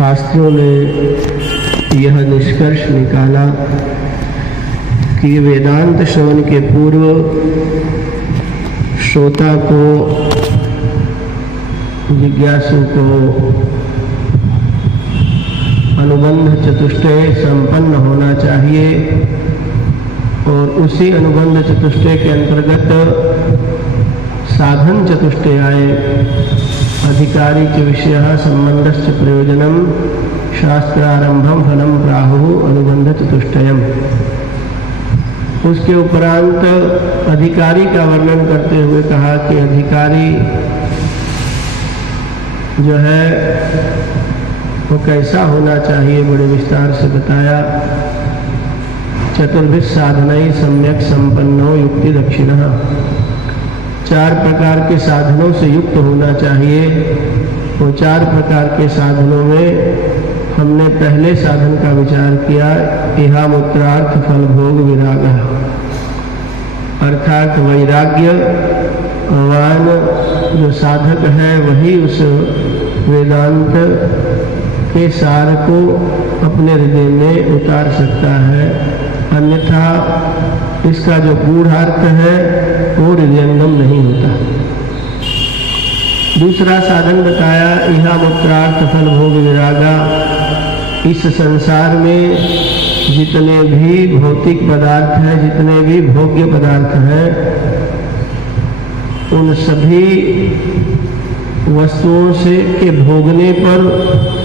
शास्त्रों ने यह निष्कर्ष निकाला कि वेदांत श्रवण के पूर्व श्रोता को, जिज्ञासु को अनुबंध चतुष्टय संपन्न होना चाहिए और उसी अनुबंध चतुष्टय के अंतर्गत साधन चतुष्टय आए। अधिकारी च विषयः संबंधश्च प्रयोजनम शास्त्रारंभम फलम प्राहुः अनुबंध चतुष्टयम्। उसके उपरांत अधिकारी का वर्णन करते हुए कहा कि अधिकारी जो है वो कैसा होना चाहिए, बड़े विस्तार से बताया। चतुर्भिः साधनैः सम्यक संपन्नो युक्ति दक्षिणः। 4 प्रकार के साधनों से युक्त होना चाहिए। वो 4 प्रकार के साधनों में हमने पहले साधन का विचार किया, इहामुत्रार्थ फल भोग विराग, अर्थात वैराग्य वान जो साधक है वही उस वेदांत के सार को अपने हृदय में उतार सकता है, अन्यथा इसका जो गूढ़ार्थ है वो हृदयंगम नहीं होता। दूसरा साधन बताया, इहामुत्रार्थ फल भोग विरागा। इस संसार में जितने भी भौतिक पदार्थ हैं, जितने भी भोग्य पदार्थ हैं, उन सभी वस्तुओं से के भोगने पर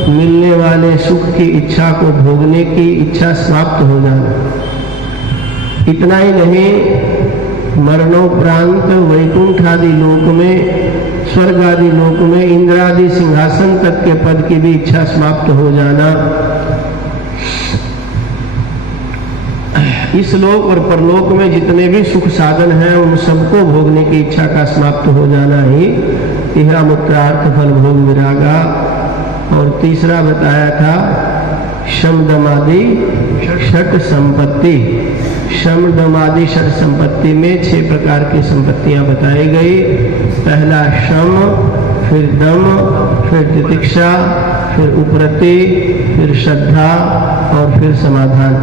मिलने वाले सुख की इच्छा को भोगने की इच्छा समाप्त हो जाना। इतना ही नहीं, मरणोपरांत वैकुंठ आदि लोक में, स्वर्ग आदि लोक में इंद्रादि सिंहासन तक के पद की भी इच्छा समाप्त हो जाना। इस लोक और परलोक में जितने भी सुख साधन हैं उन सबको भोगने की इच्छा का समाप्त हो जाना ही इहामुत्रार्थ फल भोग विरागा। और तीसरा बताया था शम दमादि षट संपत्ति। शम दमादि षट संपत्ति में 6 प्रकार की संपत्तियां बताई गई। पहला शम, फिर दम, फिर तितिक्षा, फिर उपरति, फिर श्रद्धा और फिर समाधान।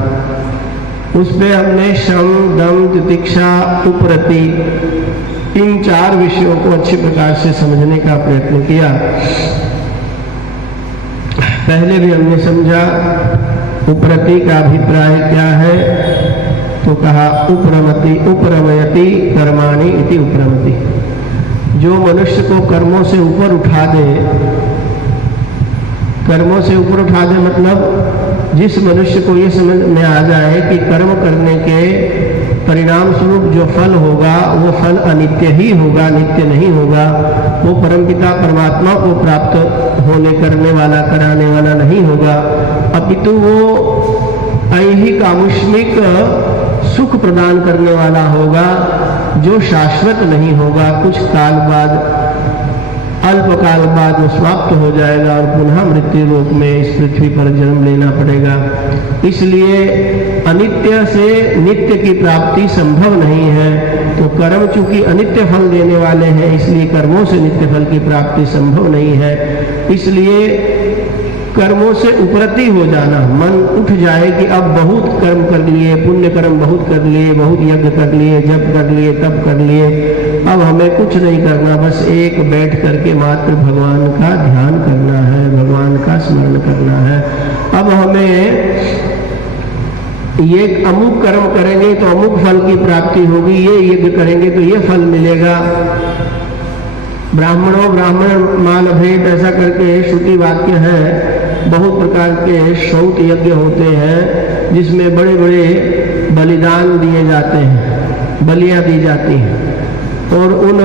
उस पे हमने शम, दम, तितिक्षा, उपरति इन 4 विषयों को अच्छी प्रकार से समझने का प्रयत्न किया। पहले भी हमने समझा उपरति का अभिप्राय क्या है, तो कहा उपरमति उपरमयति कर्माणि इति उपरमति। जो मनुष्य को कर्मों से ऊपर उठा दे, कर्मों से ऊपर उठा दे मतलब जिस मनुष्य को ये समझ में आ जाए कि कर्म करने के परिणाम स्वरूप जो फल होगा वो फल अनित्य ही होगा, नित्य नहीं होगा, वो परमपिता परमात्मा को प्राप्त होने करने वाला, कराने वाला नहीं होगा, अपितु वो ऐहिक आमुष्मिक सुख प्रदान करने वाला होगा जो शाश्वत नहीं होगा। कुछ काल बाद, अल्प काल बाद वो समाप्त हो जाएगा और पुनः मृत्यु लोक में इस पृथ्वी पर जन्म लेना पड़ेगा। इसलिए अनित्य से नित्य की प्राप्ति संभव नहीं है। तो कर्म चूंकि अनित्य फल देने वाले हैं, इसलिए कर्मों से नित्य फल की प्राप्ति संभव नहीं है। इसलिए कर्मों से उपरति हो जाना, मन उठ जाए कि अब बहुत कर्म कर लिए, पुण्य कर्म बहुत कर लिए, बहुत यज्ञ कर लिए, जप कर लिए, तप कर लिए, अब हमें कुछ नहीं करना, बस एक बैठ करके मात्र भगवान का ध्यान करना है, भगवान का स्मरण करना है। अब हमें ये अमुक कर्म करेंगे तो अमुक फल की प्राप्ति होगी, ये यज्ञ करेंगे तो ये फल मिलेगा। ब्राह्मणों ब्राह्मण मान भेद ऐसा करके श्रुति वाक्य है। बहुत प्रकार के श्रौत यज्ञ होते हैं जिसमें बड़े बड़े बलिदान दिए जाते हैं, बलियां दी जाती हैं, और उन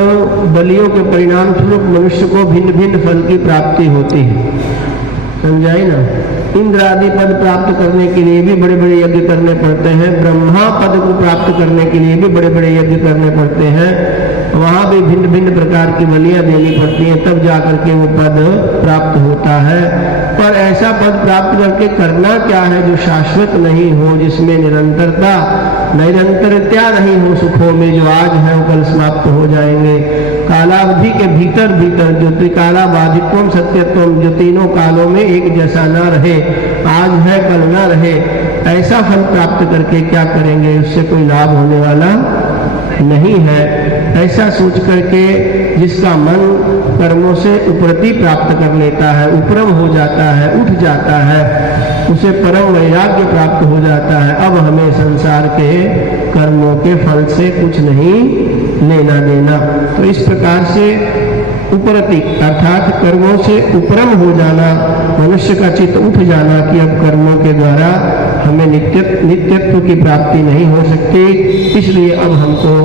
बलियों के परिणाम स्वरूप मनुष्य को भिन्न भिन्न फल की प्राप्ति होती है। समझाई ना? इंद्र आदि पद प्राप्त करने के लिए भी बड़े बड़े यज्ञ करने पड़ते हैं, ब्रह्मा पद को प्राप्त करने के लिए भी बड़े बड़े यज्ञ करने पड़ते हैं, वहां भी भिन्न भिन्न प्रकार की बलियां देनी पड़ती हैं, तब जाकर के वो पद प्राप्त होता है। पर ऐसा पद प्राप्त करके करना क्या है जो शाश्वत नहीं हो, जिसमें निरंतरता नहीं हो सुखों में, जो आज है वो कल समाप्त हो जाएंगे। कालावधि के भीतर जो त्रिकाला बाधित्वम सत्यत्वम, जो तीनों कालों में एक जैसा ना रहे, आज है कल ना रहे, ऐसा फल प्राप्त करके क्या करेंगे, उससे कोई लाभ होने वाला नहीं है। ऐसा सोच करके जिसका मन कर्मों से उपरति प्राप्त कर लेता है, उपरम हो जाता है, उठ जाता है, उसे परम वैराग्य प्राप्त हो जाता है। अब हमें संसार के कर्मों के फल से कुछ नहीं लेना देना। तो इस प्रकार से उपरति अर्थात कर्मों से उपरम हो जाना, मनुष्य का चित्त उठ जाना कि अब कर्मों के द्वारा हमें नित्यत्व की प्राप्ति नहीं हो सकती, इसलिए अब हमको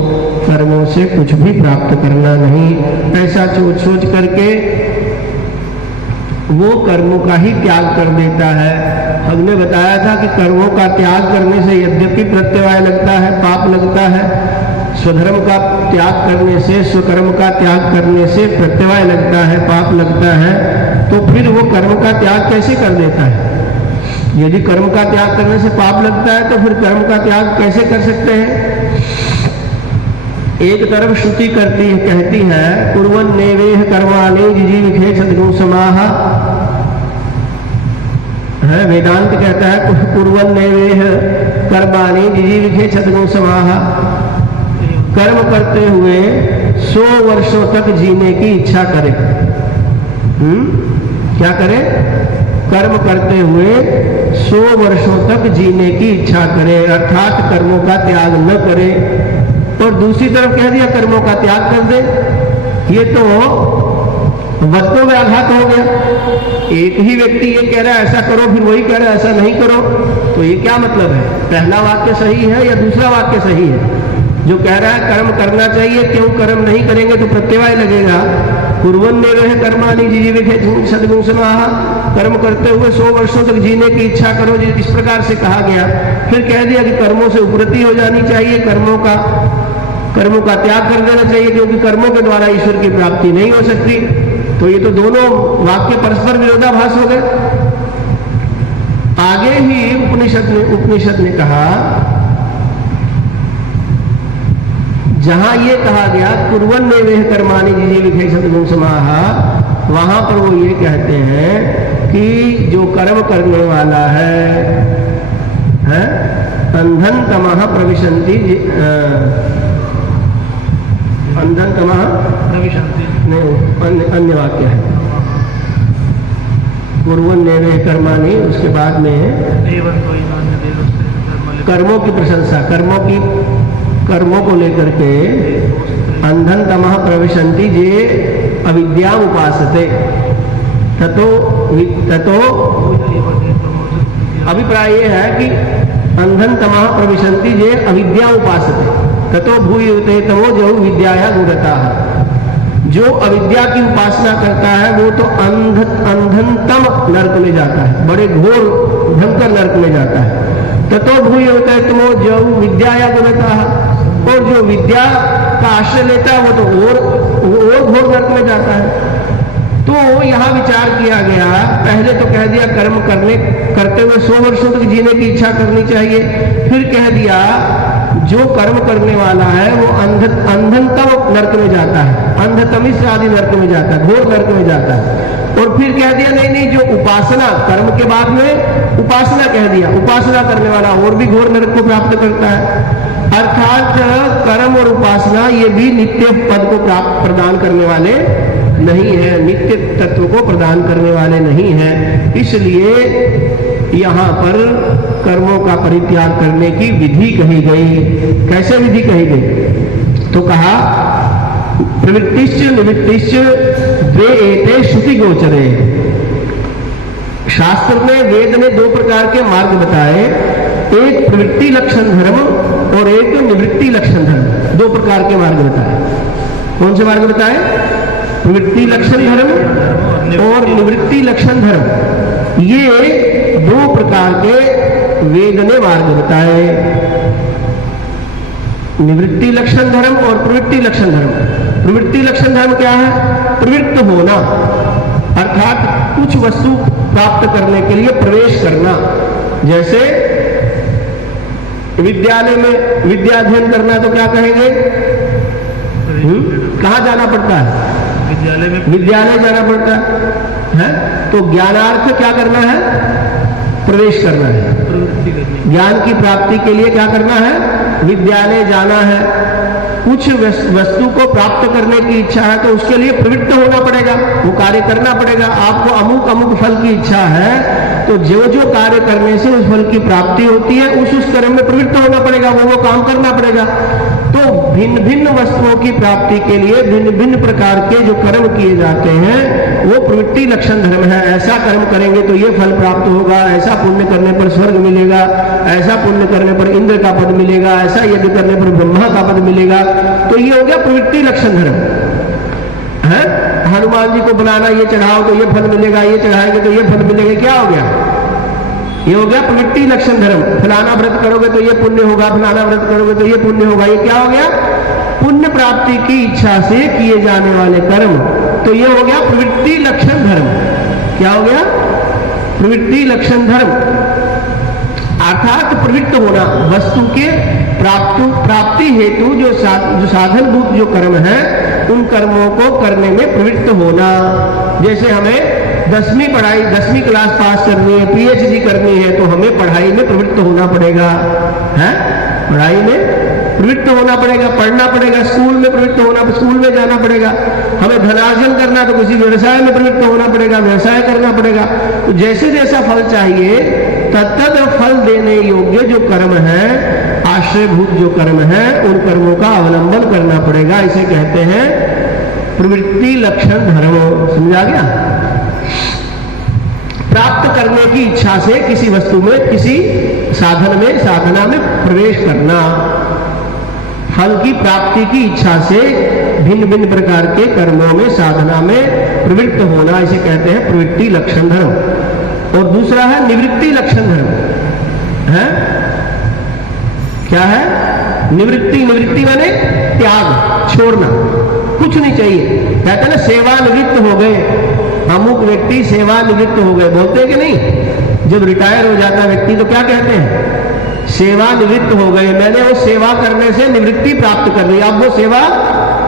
कर्मों से कुछ भी प्राप्त करना नहीं। ऐसा सोच करके वो कर्मों का ही त्याग कर देता है। हमने बताया था कि कर्मों का त्याग करने से यद्यपि प्रत्यवाय लगता है, पाप लगता है, स्वधर्म का त्याग करने से, स्वकर्म का त्याग करने से प्रत्यवाय लगता है, पाप लगता है, तो फिर वो कर्म का त्याग कैसे कर देता है? यदि कर्म का त्याग करने से पाप लगता है तो फिर कर्म का त्याग कैसे कर सकते हैं? एक तरफ श्रुति कहती है कुर्वन् नैवेह कर्माणि जिजीविषे सद्गुण समाह, है वेदांत कहता है कुर्वन् नैवेह कर्माणि जिजीविषे सद्गुण समाह, कर्म करते हुए 100 वर्षों तक जीने की इच्छा करे। क्या करे? कर्म करते हुए 100 वर्षों तक जीने की इच्छा करे, अर्थात कर्मों का त्याग न करे। और दूसरी तरफ कह दिया कर्मों का त्याग कर दे, ये तो वस्तु में आघात हो गया। एक ही व्यक्ति ये कह रहा है ऐसा करो, फिर वही कह रहा है ऐसा नहीं करो, तो ये क्या मतलब है? पहला वाक्य सही है या दूसरा वाक्य सही है? जो कह रहा है कर्म करना चाहिए, क्यों कर्म नहीं करेंगे तो प्रत्यवाय लगेगा। कुर्वन् नैवेह कर्माणि जिजीविषे सद्गुण समाह, कर्म करते हुए 100 वर्षों तक जीने की इच्छा करो, इस प्रकार से कहा गया। फिर कह दिया कि कर्मों से उपरति हो जानी चाहिए, कर्मों का त्याग कर देना चाहिए, क्योंकि कर्मों के द्वारा ईश्वर की प्राप्ति नहीं हो सकती। तो ये तो दोनों वाक्य परस्पर विरोधाभास हो गए। आगे ही उपनिषद ने कहा, जहां ये कहा गया कुर्वन् नैवेह कर्माणि जिजीविषे सद्गुण समाह, वहां पर वो ये कहते हैं कि जो कर्म करने वाला है अंधन तमः प्रविशन्ति, अंधन तमः प्रविशन्ति नहीं, अन्य वाक्य है कुर्वन् नैवेह कर्माणि, उसके बाद में कर्मों की प्रशंसा, कर्मों को लेकर के अंधन तमः प्रविशन्ति जे अविद्या उपासते ततो अभिप्राय ये है कि अंधन तमः प्रविशन्ति जे अविद्या उपासते ततो भूयते तमो जो विद्याया गुणता। जो अविद्या की उपासना करता है वो तो अंधनतम नरक में जाता है, बड़े घोर भयंकर नरक में जाता है। ततो भूयते तमो जो विद्याया गुणता, और जो विद्या का आश्रय लेता है वो तो और घोर नरक में जाता है। तो यहां विचार किया गया, पहले तो कह दिया कर्म करते हुए 100 वर्षों तक जीने की इच्छा करनी चाहिए, फिर कह दिया जो कर्म करने वाला है वो अंधनतम नरक में जाता है, अंधतमिस आदि नरक में जाता है, घोर नरक में जाता है। और फिर कह दिया नहीं, जो उपासना, कर्म के बाद में उपासना कह दिया, उपासना करने वाला और भी घोर नरक को प्राप्त करता है। अर्थात कर्म और उपासना ये भी नित्य पद को प्रदान करने वाले नहीं है, नित्य तत्व को प्रदान करने वाले नहीं है। इसलिए यहाँ पर कर्मों का परित्याग करने की विधि कही गई। कैसे विधि कही गई? तो कहा प्रवृत्तिश्च निवृत्तिश्च द्वे एते श्रुति गोचरे। शास्त्र में, वेद ने 2 प्रकार के मार्ग बताए, एक प्रवृत्ति लक्षण धर्म और एक निवृत्ति लक्षण धर्म। 2 प्रकार के मार्ग बताए। कौन से मार्ग बताए? प्रवृत्ति लक्षण धर्म और निवृत्ति लक्षण धर्म। ये 2 प्रकार के वेद ने मार्ग बताए, निवृत्ति लक्षण धर्म और प्रवृत्ति लक्षण धर्म। प्रवृत्ति लक्षण धर्म क्या है? प्रवृत्त होना, अर्थात कुछ वस्तु प्राप्त करने के लिए प्रवेश करना। जैसे विद्यालय में विद्या अध्ययन करना तो क्या कहेंगे? कहाँ जाना पड़ता है? विद्यालय जाना पड़ता है। तो ज्ञानार्थ क्या करना है? प्रवेश करना है। ज्ञान की प्राप्ति के लिए क्या करना है? विद्यालय जाना है। कुछ वस्तु को प्राप्त करने की इच्छा है तो उसके लिए प्रवृत्त होना पड़ेगा, वो कार्य करना पड़ेगा। आपको अमुक अमुक फल की इच्छा है तो जो जो कार्य करने से उस फल की प्राप्ति होती है उस कर्म में प्रवृत्त होना पड़ेगा, वो काम करना पड़ेगा। तो भिन्न भिन्न वस्तुओं की प्राप्ति के लिए भिन्न भिन्न प्रकार के जो कर्म किए जाते हैं वो प्रवृत्ति लक्षण धर्म है। ऐसा कर्म करेंगे तो ये फल प्राप्त होगा, ऐसा पुण्य करने पर स्वर्ग मिलेगा, ऐसा पुण्य करने पर इंद्र का पद मिलेगा, ऐसा यज्ञ करने पर ब्रह्मा का पद मिलेगा। तो ये हो गया प्रवृत्ति लक्षण धर्म है। हनुमान जी को बुलाना, ये चढ़ाओ तो ये फल मिलेगा, ये चढ़ाएंगे तो ये फल मिलेगा, क्या हो गया? ये हो गया प्रवृत्ति लक्षण धर्म। फलाना व्रत करोगे तो ये पुण्य होगा, फलाना व्रत करोगे तो ये पुण्य होगा, ये क्या हो गया? पुण्य प्राप्ति की इच्छा से किए जाने वाले कर्म। तो ये हो गया प्रवृत्ति लक्षण धर्म। क्या हो गया? प्रवृत्ति लक्षण धर्म अर्थात प्रवृत्त होना, वस्तु के प्राप्ति हेतु जो साधनभूत जो कर्म है उन कर्मों को करने में प्रवृत्त होना। जैसे हमें 10वीं क्लास पास करनी है, पीएचडी करनी है तो हमें पढ़ाई में प्रवृत्त होना पड़ेगा, है? पढ़ाई में प्रवृत्त होना पड़ेगा, पढ़ना पड़ेगा, स्कूल में प्रवृत्त होना, स्कूल में जाना पड़ेगा। हमें धनार्जन करना तो किसी व्यवसाय में प्रवृत्त होना पड़ेगा, व्यवसाय करना पड़ेगा। तो जैसे जैसा फल चाहिए तत्तद फल देने योग्य जो कर्म है, आश्रयभूत जो कर्म है, उन कर्मों का अवलंबन करना पड़ेगा। इसे कहते हैं प्रवृत्ति लक्षण धर्म। समझा गया? प्राप्त करने की इच्छा से किसी वस्तु में, किसी साधन में, साधना में प्रवेश करना, फल की प्राप्ति की इच्छा से भिन्न भिन्न प्रकार के कर्मों में, साधना में प्रवृत्त होना, इसे कहते हैं प्रवृत्ति लक्षण धर्म। और दूसरा है निवृत्ति लक्षण धर्म। है क्या है? निवृत्ति। निवृत्ति माने त्याग, छोड़ना, कुछ नहीं चाहिए। कहते हैं ना सेवानिवृत्त हो गए, अमुक व्यक्ति सेवानिवृत्त हो गए, बोलते हैं कि नहीं? जब रिटायर हो जाता व्यक्ति तो क्या कहते हैं? सेवानिवृत्त हो गए, मैंने वो सेवा करने से निवृत्ति प्राप्त कर ली, अब वो सेवा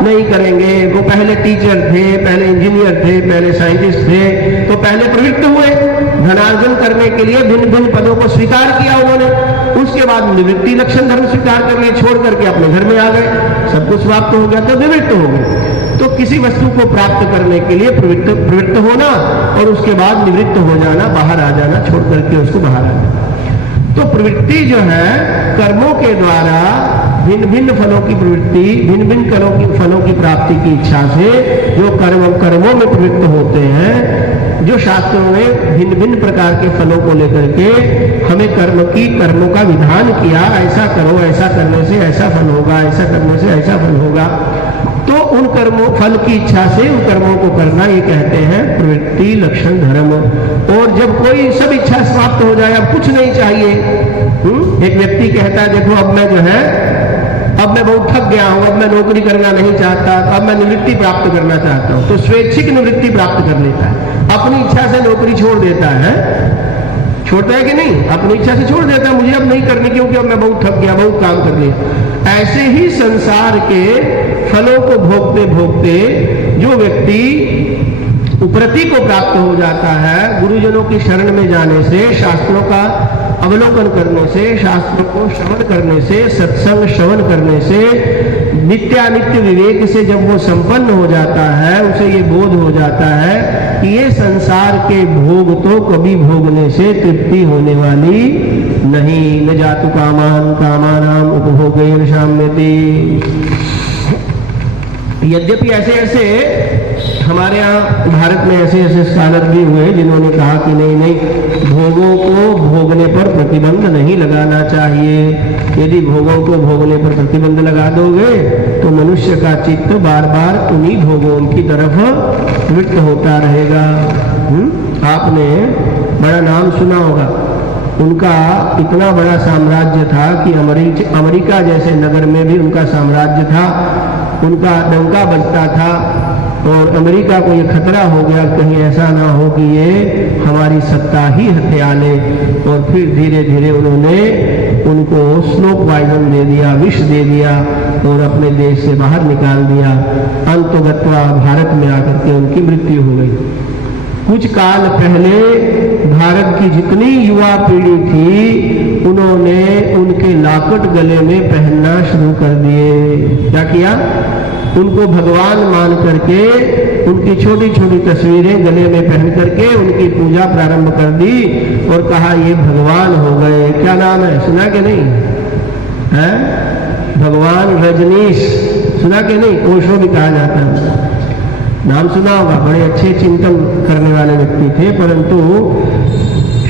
नहीं करेंगे। वो पहले टीचर थे, पहले इंजीनियर थे, पहले साइंटिस्ट थे, तो पहले प्रवृत्त हुए, धनार्जन करने के लिए भिन्न भिन्न पदों को स्वीकार किया उन्होंने। उसके बाद निवृत्ति लक्षण धर्म स्वीकार कर लिए, छोड़ करके अपने घर में आ गए, सब कुछ समाप्त हो गया तो निवृत्त हो गए। तो किसी वस्तु को प्राप्त करने के लिए प्रवृत्त होना और उसके बाद निवृत्त हो जाना, बाहर आ जाना, छोड़ करके उसको बाहर आ जाना। तो प्रवृत्ति जो है कर्मों के द्वारा भिन्न भिन्न फलों की प्रवृत्ति, भिन्न भिन्न फलों की प्राप्ति की इच्छा से जो कर्मों में प्रवृत्त होते हैं, जो शास्त्रों में भिन्न भिन्न प्रकार के फलों को लेकर के हमें कर्मों का विधान किया, ऐसा करो, ऐसा करने से ऐसा फल होगा, ऐसा करने से ऐसा फल होगा। तो उन कर्मों, फल की इच्छा से उन कर्मों को करना, ये कहते हैं प्रवृत्ति लक्षण धर्म। और जब कोई सब इच्छा समाप्त हो जाए, अब कुछ नहीं चाहिए, एक व्यक्ति कहता है देखो अब मैं जो है, अब मैं बहुत थक गया हूं, अब मैं नौकरी करना नहीं चाहता, अब मैं निवृत्ति प्राप्त करना चाहता हूं, तो स्वेच्छिक निवृत्ति प्राप्त कर लेता है, अपनी इच्छा से नौकरी छोड़ देता है। छोड़ता है कि नहीं? अपनी इच्छा से छोड़ देता है, मुझे अब नहीं करनी क्योंकि अब मैं बहुत थक गया, बहुत काम कर लिया। ऐसे ही संसार के फलों को भोगते भोगते जो व्यक्ति उपरति को प्राप्त हो जाता है, गुरुजनों की शरण में जाने से, शास्त्रों का अवलोकन करने से, शास्त्रों को श्रवण करने से, सत्संग श्रवण करने से, नित्यानित्य विवेक से जब वो संपन्न हो जाता है, उसे ये बोध हो जाता है कि ये संसार के भोग तो कभी भोगने से तृप्ति होने वाली नहीं। न जातु कामानाम उपभोगेन शाम्यति। यद्यपि ऐसे ऐसे हमारे यहाँ भारत में ऐसे ऐसे स्कॉलर भी हुए जिन्होंने कहा कि नहीं, भोगों को भोगने पर प्रतिबंध नहीं लगाना चाहिए। यदि भोगों को भोगने पर प्रतिबंध लगा दोगे तो मनुष्य का चित्त बार बार उन्हीं भोगों की तरफ प्रवृत्त होता रहेगा। आपने बड़ा नाम सुना होगा, उनका इतना बड़ा साम्राज्य था कि अमेरिका जैसे नगर में भी उनका साम्राज्य था, उनका डंका बजता था, और अमेरिका को ये खतरा हो गया, कहीं ऐसा ना हो कि ये हमारी सत्ता ही हथिया ले। और फिर धीरे धीरे उन्होंने उनको स्लो पॉइजन दे दिया, विष दे दिया और अपने देश से बाहर निकाल दिया। अंतगत्वा भारत में आकर के उनकी मृत्यु हो गई। कुछ काल पहले भारत की जितनी युवा पीढ़ी थी उन्होंने उनके लाकट गले में पहनना शुरू कर दिए। क्या किया? उनको भगवान मान करके उनकी छोटी छोटी तस्वीरें गले में पहन करके उनकी पूजा प्रारंभ कर दी और कहा ये भगवान हो गए। क्या नाम है, सुना कि नहीं है? भगवान रजनीश, सुना कि नहीं? ओशो भी कहा जाता है, नाम सुना होगा। बड़े अच्छे चिंतन करने वाले व्यक्ति थे, परंतु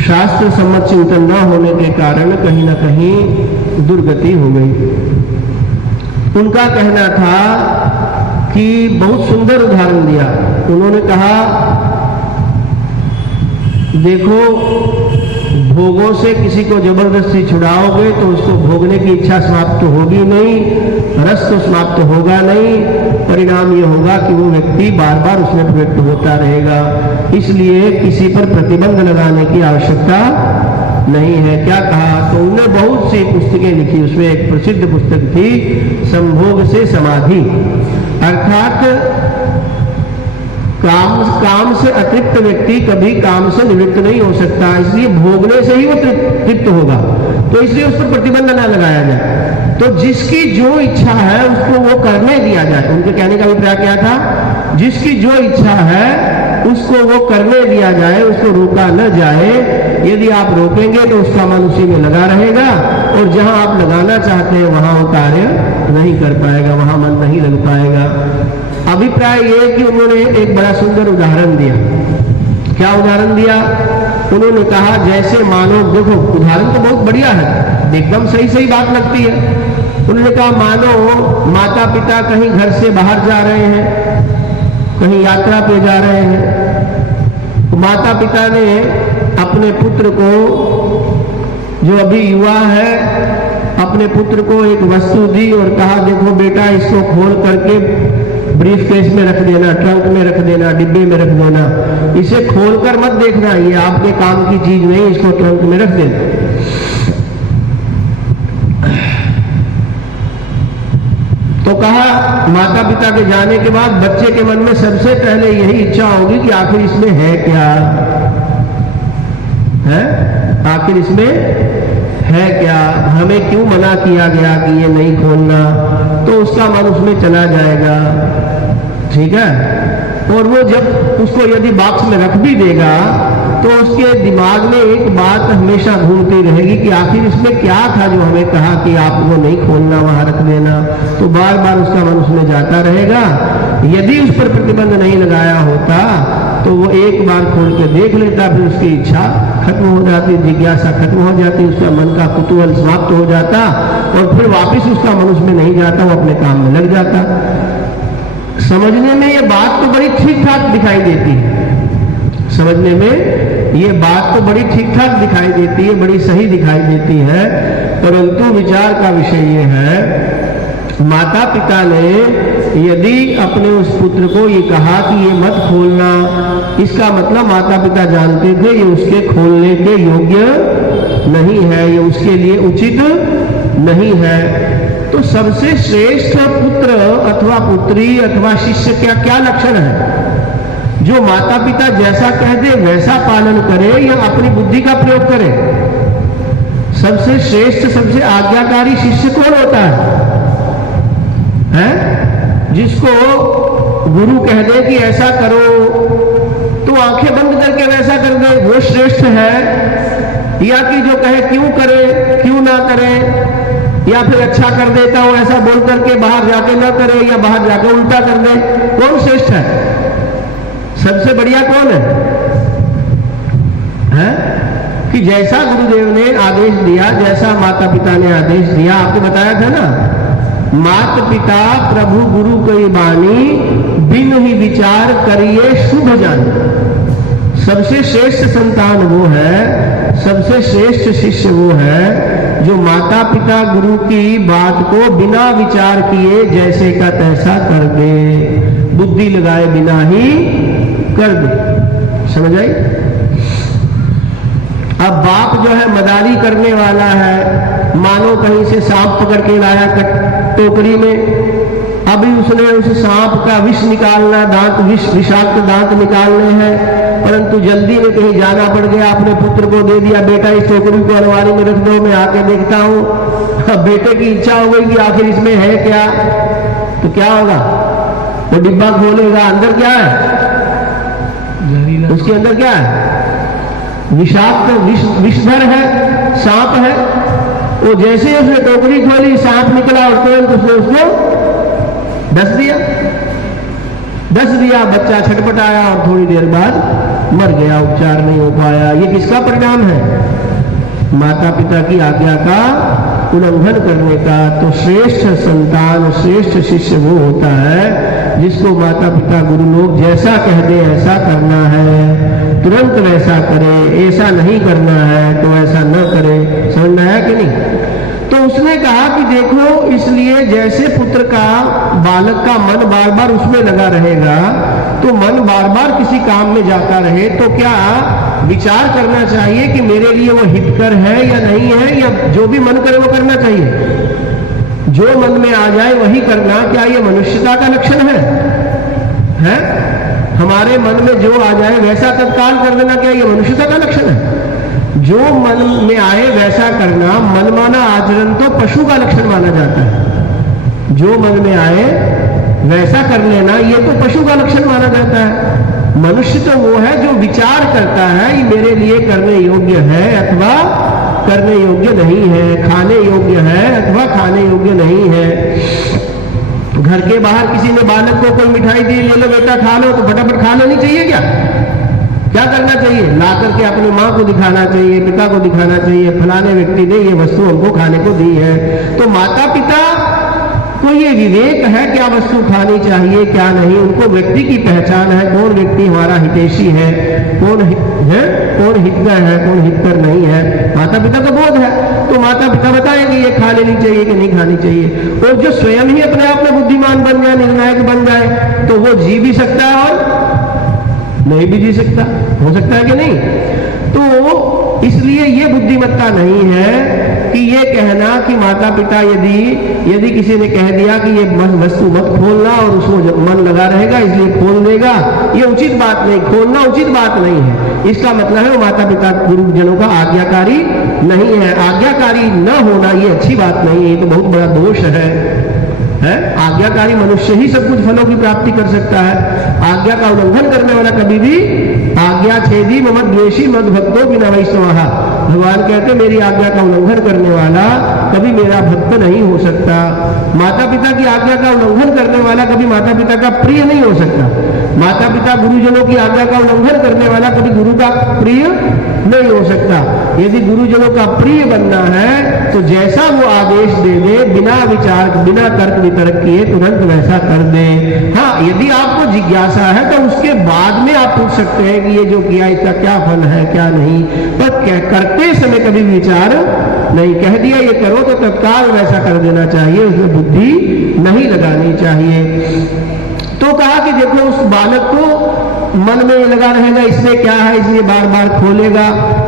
शास्त्र सम्मत चिंतन न होने के कारण कहीं ना कहीं दुर्गति हो गई। उनका कहना था कि बहुत सुंदर उदाहरण दिया। उन्होंने कहा देखो, भोगों से किसी को जबरदस्ती छुड़ाओगे तो उसको भोगने की इच्छा समाप्त तो होगी नहीं, रस तो समाप्त होगा नहीं, परिणाम ये होगा कि वो व्यक्ति बार बार उसमें प्रवृत्त होता रहेगा। इसलिए किसी पर प्रतिबंध लगाने की आवश्यकता नहीं है। क्या कहा? तो उन्होंने बहुत सी पुस्तकें लिखी, उसमें एक प्रसिद्ध पुस्तक थी संभोग से समाधि, अर्थात काम से अतृप्त व्यक्ति कभी काम से निवृत्त नहीं हो सकता, इसलिए भोगने से ही वो तृप्त होगा, तो इसलिए उस पर प्रतिबंध न लगाया जाए। तो जिसकी जो इच्छा है उसको वो करने दिया जाए। उनके कहने का अभिप्राय क्या था? जिसकी जो इच्छा है उसको वो करने दिया जाए, उसको रोका न जाए। यदि आप रोकेंगे तो उसका मन उसी में लगा रहेगा और जहां आप लगाना चाहते हैं वहां वो कार्य नहीं कर पाएगा, वहां मन नहीं लग पाएगा। अभिप्राय ये कि उन्होंने एक बड़ा सुंदर उदाहरण दिया। क्या उदाहरण दिया? उन्होंने कहा जैसे मानो, देखो उदाहरण तो बहुत बढ़िया है, एकदम सही सही बात लगती है। उन्होंने कहा मानो माता पिता कहीं घर से बाहर जा रहे हैं, कहीं यात्रा पे जा रहे हैं। तो माता पिता ने अपने पुत्र को, जो अभी युवा है, अपने पुत्र को एक वस्तु दी और कहा देखो बेटा, इसको खोल करके ब्रीफ केस में रख देना, ट्रंक में रख देना, डिब्बे में रख देना, इसे खोलकर मत देखना, ये आपके काम की चीज नहीं, इसको ट्रंक में रख देना। तो कहा माता पिता के जाने के बाद बच्चे के मन में सबसे पहले यही इच्छा होगी कि आखिर इसमें है क्या, है आखिर इसमें है क्या, हमें क्यों मना किया गया कि ये नहीं खोलना, तो उसका मन उसमें चला जाएगा। ठीक है? और वो जब उसको यदि बॉक्स में रख भी देगा तो उसके दिमाग में एक बात हमेशा घूमती रहेगी कि आखिर इसमें क्या था जो हमें कहा कि आपको नहीं खोलना, वहां रख देना। तो बार बार उसका मन उसमें जाता रहेगा। यदि उस पर प्रतिबंध नहीं लगाया होता तो वो एक बार खोल के देख लेता, फिर उसकी इच्छा खत्म हो जाती, जिज्ञासा खत्म हो जाती, उसका मन का कुतूहल समाप्त हो जाता और फिर वापस उसका मन उसमें नहीं जाता, वो अपने काम में लग जाता। समझने में ये बात तो बड़ी ठीक ठाक दिखाई देती है, समझने में ये बात तो बड़ी ठीक ठाक दिखाई देती है, बड़ी सही दिखाई देती है, परंतु विचार का विषय ये है, माता पिता ने यदि अपने उस पुत्र को ये कहा कि ये मत खोलना, इसका मतलब माता पिता जानते थे ये उसके खोलने के योग्य नहीं है, ये उसके लिए उचित नहीं है। तो सबसे श्रेष्ठ पुत्र अथवा पुत्री अथवा शिष्य क्या क्या लक्षण है? जो माता पिता जैसा कह दे वैसा पालन करे या अपनी बुद्धि का प्रयोग करे? सबसे श्रेष्ठ, सबसे आज्ञाकारी शिष्य कौन होता है? जिसको गुरु कह दे कि ऐसा करो तो आंखें बंद करके वैसा कर दे, वो श्रेष्ठ है? या कि जो कहे क्यों करे, क्यों ना करे, या फिर अच्छा कर देता हूं ऐसा बोल करके बाहर जाके ना करे या बाहर जाके उल्टा कर दे, कौन श्रेष्ठ है? सबसे बढ़िया कौन है? कि जैसा गुरुदेव ने आदेश दिया, जैसा माता पिता ने आदेश दिया, आपको बताया था ना, मात पिता प्रभु गुरु कई बानी, बिन ही विचार करिए शुभ जानी। सबसे श्रेष्ठ संतान वो है, सबसे श्रेष्ठ शिष्य वो है जो माता पिता गुरु की बात को बिना विचार किए जैसे का तैसा कर दे। बुद्धि लगाए बिना ही कर दे। समझ आई? अब बाप जो है मदारी करने वाला है, मानो कहीं से सांप पकड़ के लाया टोकरी में, अभी उसने उस सांप का विष निकालना, दांत विषाक्त दांत निकालने हैं, परंतु जल्दी में कहीं जाना पड़ गया, अपने पुत्र को दे दिया, बेटा इस टोकरी को अलमारी में रख दो, मैं आके देखता हूं। बेटे की इच्छा हो गई कि आखिर इसमें है क्या, तो क्या होगा? वो डिब्बा खोलेगा, अंदर क्या है? उसके अंदर क्या है? विषाक्त विषधर है, सांप है। वो जैसे ही उसने टोकरी खोली, सांप निकला और तुरंत उसने उसको डस दिया। बच्चा छटपटाया और थोड़ी देर बाद मर गया, उपचार नहीं हो पाया। ये किसका परिणाम है? माता पिता की आज्ञा का उल्लंघन करने का। तो श्रेष्ठ संतान, श्रेष्ठ शिष्य वो होता है जिसको माता पिता गुरु लोग जैसा कह दे ऐसा करना है, तुरंत वैसा करे, ऐसा नहीं करना है तो ऐसा न करे। समझ में आया कि नहीं? तो उसने कहा कि देखो, इसलिए जैसे पुत्र का, बालक का मन बार बार उसमें लगा रहेगा, तो मन बार बार किसी काम में जाता रहे, तो क्या विचार करना चाहिए कि मेरे लिए वो हितकर है या नहीं है, या जो भी मन करे वो करना चाहिए? जो मन में आ जाए वही करना, क्या ये मनुष्यता का लक्षण है? हमारे मन में जो आ जाए वैसा तत्काल कर देना, क्या ये मनुष्यता का लक्षण है? जो मन में आए वैसा करना, मनमाना आचरण तो पशु का लक्षण माना जाता है। जो मन में आए वैसा कर लेना, ये तो पशु का लक्षण माना जाता है। मनुष्य तो वो है जो विचार करता है, ये मेरे लिए करने योग्य है अथवा करने योग्य नहीं है, खाने योग्य है अथवा खाने योग्य नहीं है। घर के बाहर किसी ने बालक को कोई मिठाई दी, ले लो बेटा खा लो, तो फटाफट खा लेनी चाहिए क्या? क्या करना चाहिए? ला करके अपनी माँ को दिखाना चाहिए, पिता को दिखाना चाहिए, फलाने व्यक्ति ने ये वस्तु हमको खाने को दी है। तो माता पिता को ये विवेक है क्या वस्तु खानी चाहिए क्या नहीं। उनको व्यक्ति की पहचान है, कौन व्यक्ति हमारा हितैषी है, कौन हितकर है, कौन हितकर नहीं है। माता पिता का बोध है, तो माता पिता बताएंगे ये खा लेनी चाहिए कि नहीं खानी चाहिए। और जो स्वयं ही अपने आप में बुद्धिमान बन जाए, निर्णायक बन जाए, तो वो जी भी सकता है और नहीं भी जी सकता। हो सकता है कि नहीं? तो इसलिए ये बुद्धिमत्ता नहीं है कि ये कहना कि माता पिता यदि किसी ने कह दिया कि ये वस्तु मत खोलना और उसको मन लगा रहेगा इसलिए खोल देगा, ये उचित बात नहीं, खोलना उचित बात नहीं है। इसका मतलब है माता पिता गुरुजनों का आज्ञाकारी नहीं है। आज्ञाकारी न होना ये अच्छी बात नहीं है, ये तो बहुत बड़ा दोष है। आज्ञाकारी मनुष्य ही सब कुछ फलों की प्राप्ति कर सकता है। आज्ञा का उल्लंघन करने वाला कभी भी आज्ञा छेदी मम द्वेषी मद भक्तो बिना वैष्णव। भगवान कहते मेरी आज्ञा का उल्लंघन करने वाला कभी मेरा भक्त नहीं हो सकता। माता पिता की आज्ञा का उल्लंघन करने वाला कभी माता पिता का प्रिय नहीं हो सकता। माता पिता गुरुजनों की आज्ञा का उल्लंघन करने वाला कभी गुरु का प्रिय नहीं हो सकता। यदि गुरुजनों का प्रिय बनना है तो जैसा वो आदेश दे दे, बिना विचार बिना तर्क वितर्क किए तुरंत वैसा कर दे। हाँ, यदि आपको जिज्ञासा है तो उसके बाद में आप पूछ सकते हैं कि ये जो किया इसका क्या फल है क्या नहीं, पर करते समय कभी विचार नहीं। कह दिया ये करो तो तत्काल वैसा कर देना चाहिए, उसमें बुद्धि नहीं लगानी चाहिए। तो कहा कि देखो उस बालक को मन में लगा रहेगा इसमें क्या है, इसलिए बार बार खोलेगा,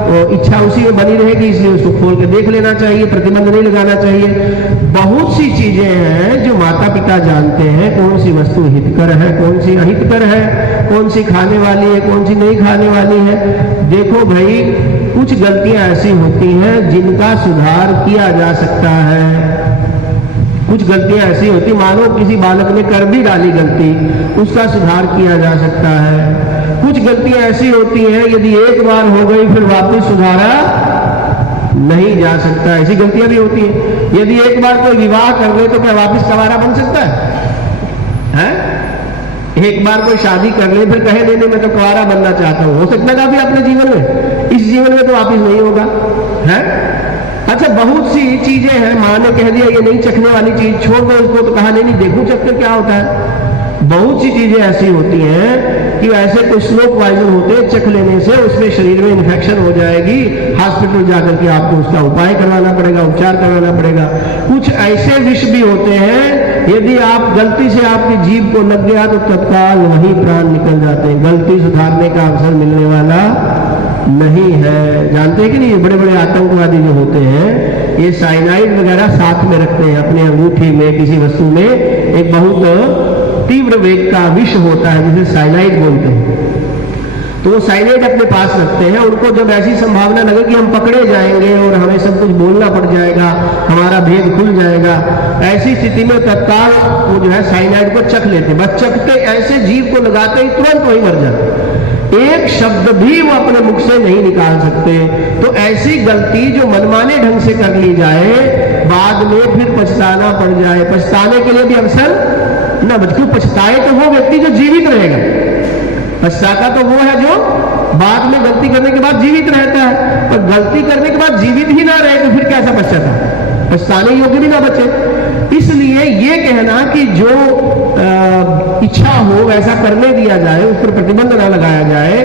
और इच्छा उसी में बनी रहेगी, इसलिए उसको खोल के देख लेना चाहिए, प्रतिबंध नहीं लगाना चाहिए। बहुत सी चीजें हैं जो माता पिता जानते हैं, कौन सी वस्तु हितकर है, कौन सी अहितकर है, कौन सी खाने वाली है, कौन सी नहीं खाने वाली है। देखो भाई, कुछ गलतियां ऐसी होती हैं जिनका सुधार किया जा सकता है। कुछ गलतियां ऐसी होती, मानो किसी बालक ने कर भी डाली गलती, उसका सुधार किया जा सकता है। कुछ गलतियां ऐसी होती हैं यदि एक बार हो गई फिर वापस सुधारा नहीं जा सकता। ऐसी गलतियां भी होती हैं। यदि एक बार कोई विवाह कर ले तो क्या वापस कवारा बन सकता है? एक बार कोई शादी कर ले फिर कहे नहीं मैं तो कुंवारा बनना चाहता हूं, हो सकता है अपने जीवन में, इस जीवन में तो वापिस नहीं होगा। है अच्छा, बहुत सी चीजें हैं, माँ ने कह दिया ये नहीं चखने वाली चीज, छोड़ दो उसको, तो कहा नहीं देखो चख कर क्या होता है। बहुत सी चीजें ऐसी होती हैं कि ऐसे कुछ स्लो पॉइजन होते हैं, चख लेने से उसमें शरीर में इन्फेक्शन हो जाएगी, हॉस्पिटल जाकर के आपको उसका उपाय करवाना पड़ेगा, उपचार करवाना पड़ेगा। कुछ ऐसे विष भी होते हैं यदि आप गलती से आपकी जीभ को लग गया तो तत्काल वही प्राण निकल जाते हैं, गलती सुधारने का अवसर मिलने वाला नहीं है। जानते हैं कि नहीं, ये बड़े बड़े आतंकवादी जो होते हैं ये साइनाइड वगैरह साथ में रखते हैं अपने अंगूठी में, किसी वस्तु में एक बहुत तीव्र वेग का विष होता है जिसे साइनाइड बोलते हैं, तो वो साइनाइड अपने पास रखते हैं। उनको जब ऐसी संभावना लगे कि हम पकड़े जाएंगे और हमें सब कुछ बोलना पड़ जाएगा, हमारा भेद खुल जाएगा, ऐसी स्थिति में तत्काल वो जो है साइनाइड को चख लेते, बस चखते ऐसे जीभ को लगाते ही तुरंत वही मर जाते, एक शब्द भी वो अपने मुख से नहीं निकाल सकते। तो ऐसी गलती जो मनमाने ढंग से कर ली जाए, बाद में फिर पछताना पड़ जाए, पछताने के लिए भी अवसर न बचे। क्यों पछताए तो वो व्यक्ति जो जीवित रहेगा, पछताता तो वो है जो बाद में गलती करने के बाद जीवित रहता है, और गलती करने के बाद जीवित ही ना रहे तो फिर कैसा पछताता, पछताने योग्य भी ना बचे। इसलिए ये कहना कि जो इच्छा हो वैसा करने दिया जाए, उस पर प्रतिबंध ना लगाया जाए।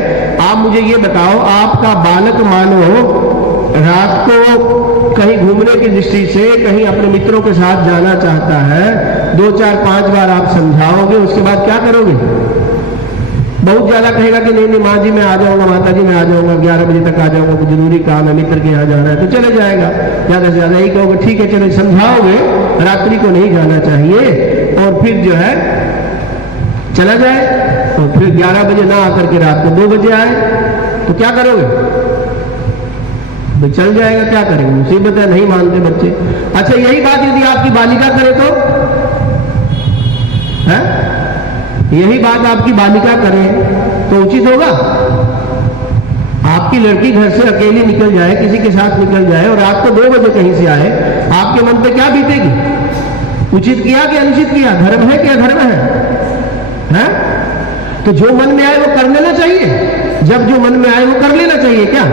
आप मुझे ये बताओ, आपका बालक मानो रात को कहीं घूमने की दृष्टि से कहीं अपने मित्रों के साथ जाना चाहता है, 2 4 5 बार आप समझाओगे, उसके बाद क्या करोगे? बहुत ज्यादा कहेगा कि नहीं नहीं माँ जी मैं आ जाऊंगा, माता जी मैं आ जाऊंगा, 11 बजे तक आ जाऊंगा, कुछ जरूरी काम है, मित्र के यहाँ जाना है, तो चले जाएगा। ज्यादा से ज्यादा यही कहोगे ठीक है चले, समझाओगे रात्रि को नहीं जाना चाहिए, और फिर जो है चला जाए, और फिर 11 बजे ना आकर के रात को 2 बजे आए, तो क्या करोगे? तो चल जाएगा, क्या करेंगे? मुसीबत है, नहीं मानते बच्चे। अच्छा यही बात यदि आपकी बालिका करे तो है, यही बात आपकी बालिका करे तो उचित होगा? आपकी लड़की घर से अकेली निकल जाए, किसी के साथ निकल जाए और रात को 2 बजे कहीं से आए, आपके मन पे क्या बीतेगी? उचित किया कि अनुचित किया? धर्म है कि अधर्म है? तो जो मन में आए वो कर लेना चाहिए, जब जो मन में आए वो कर लेना चाहिए। क्या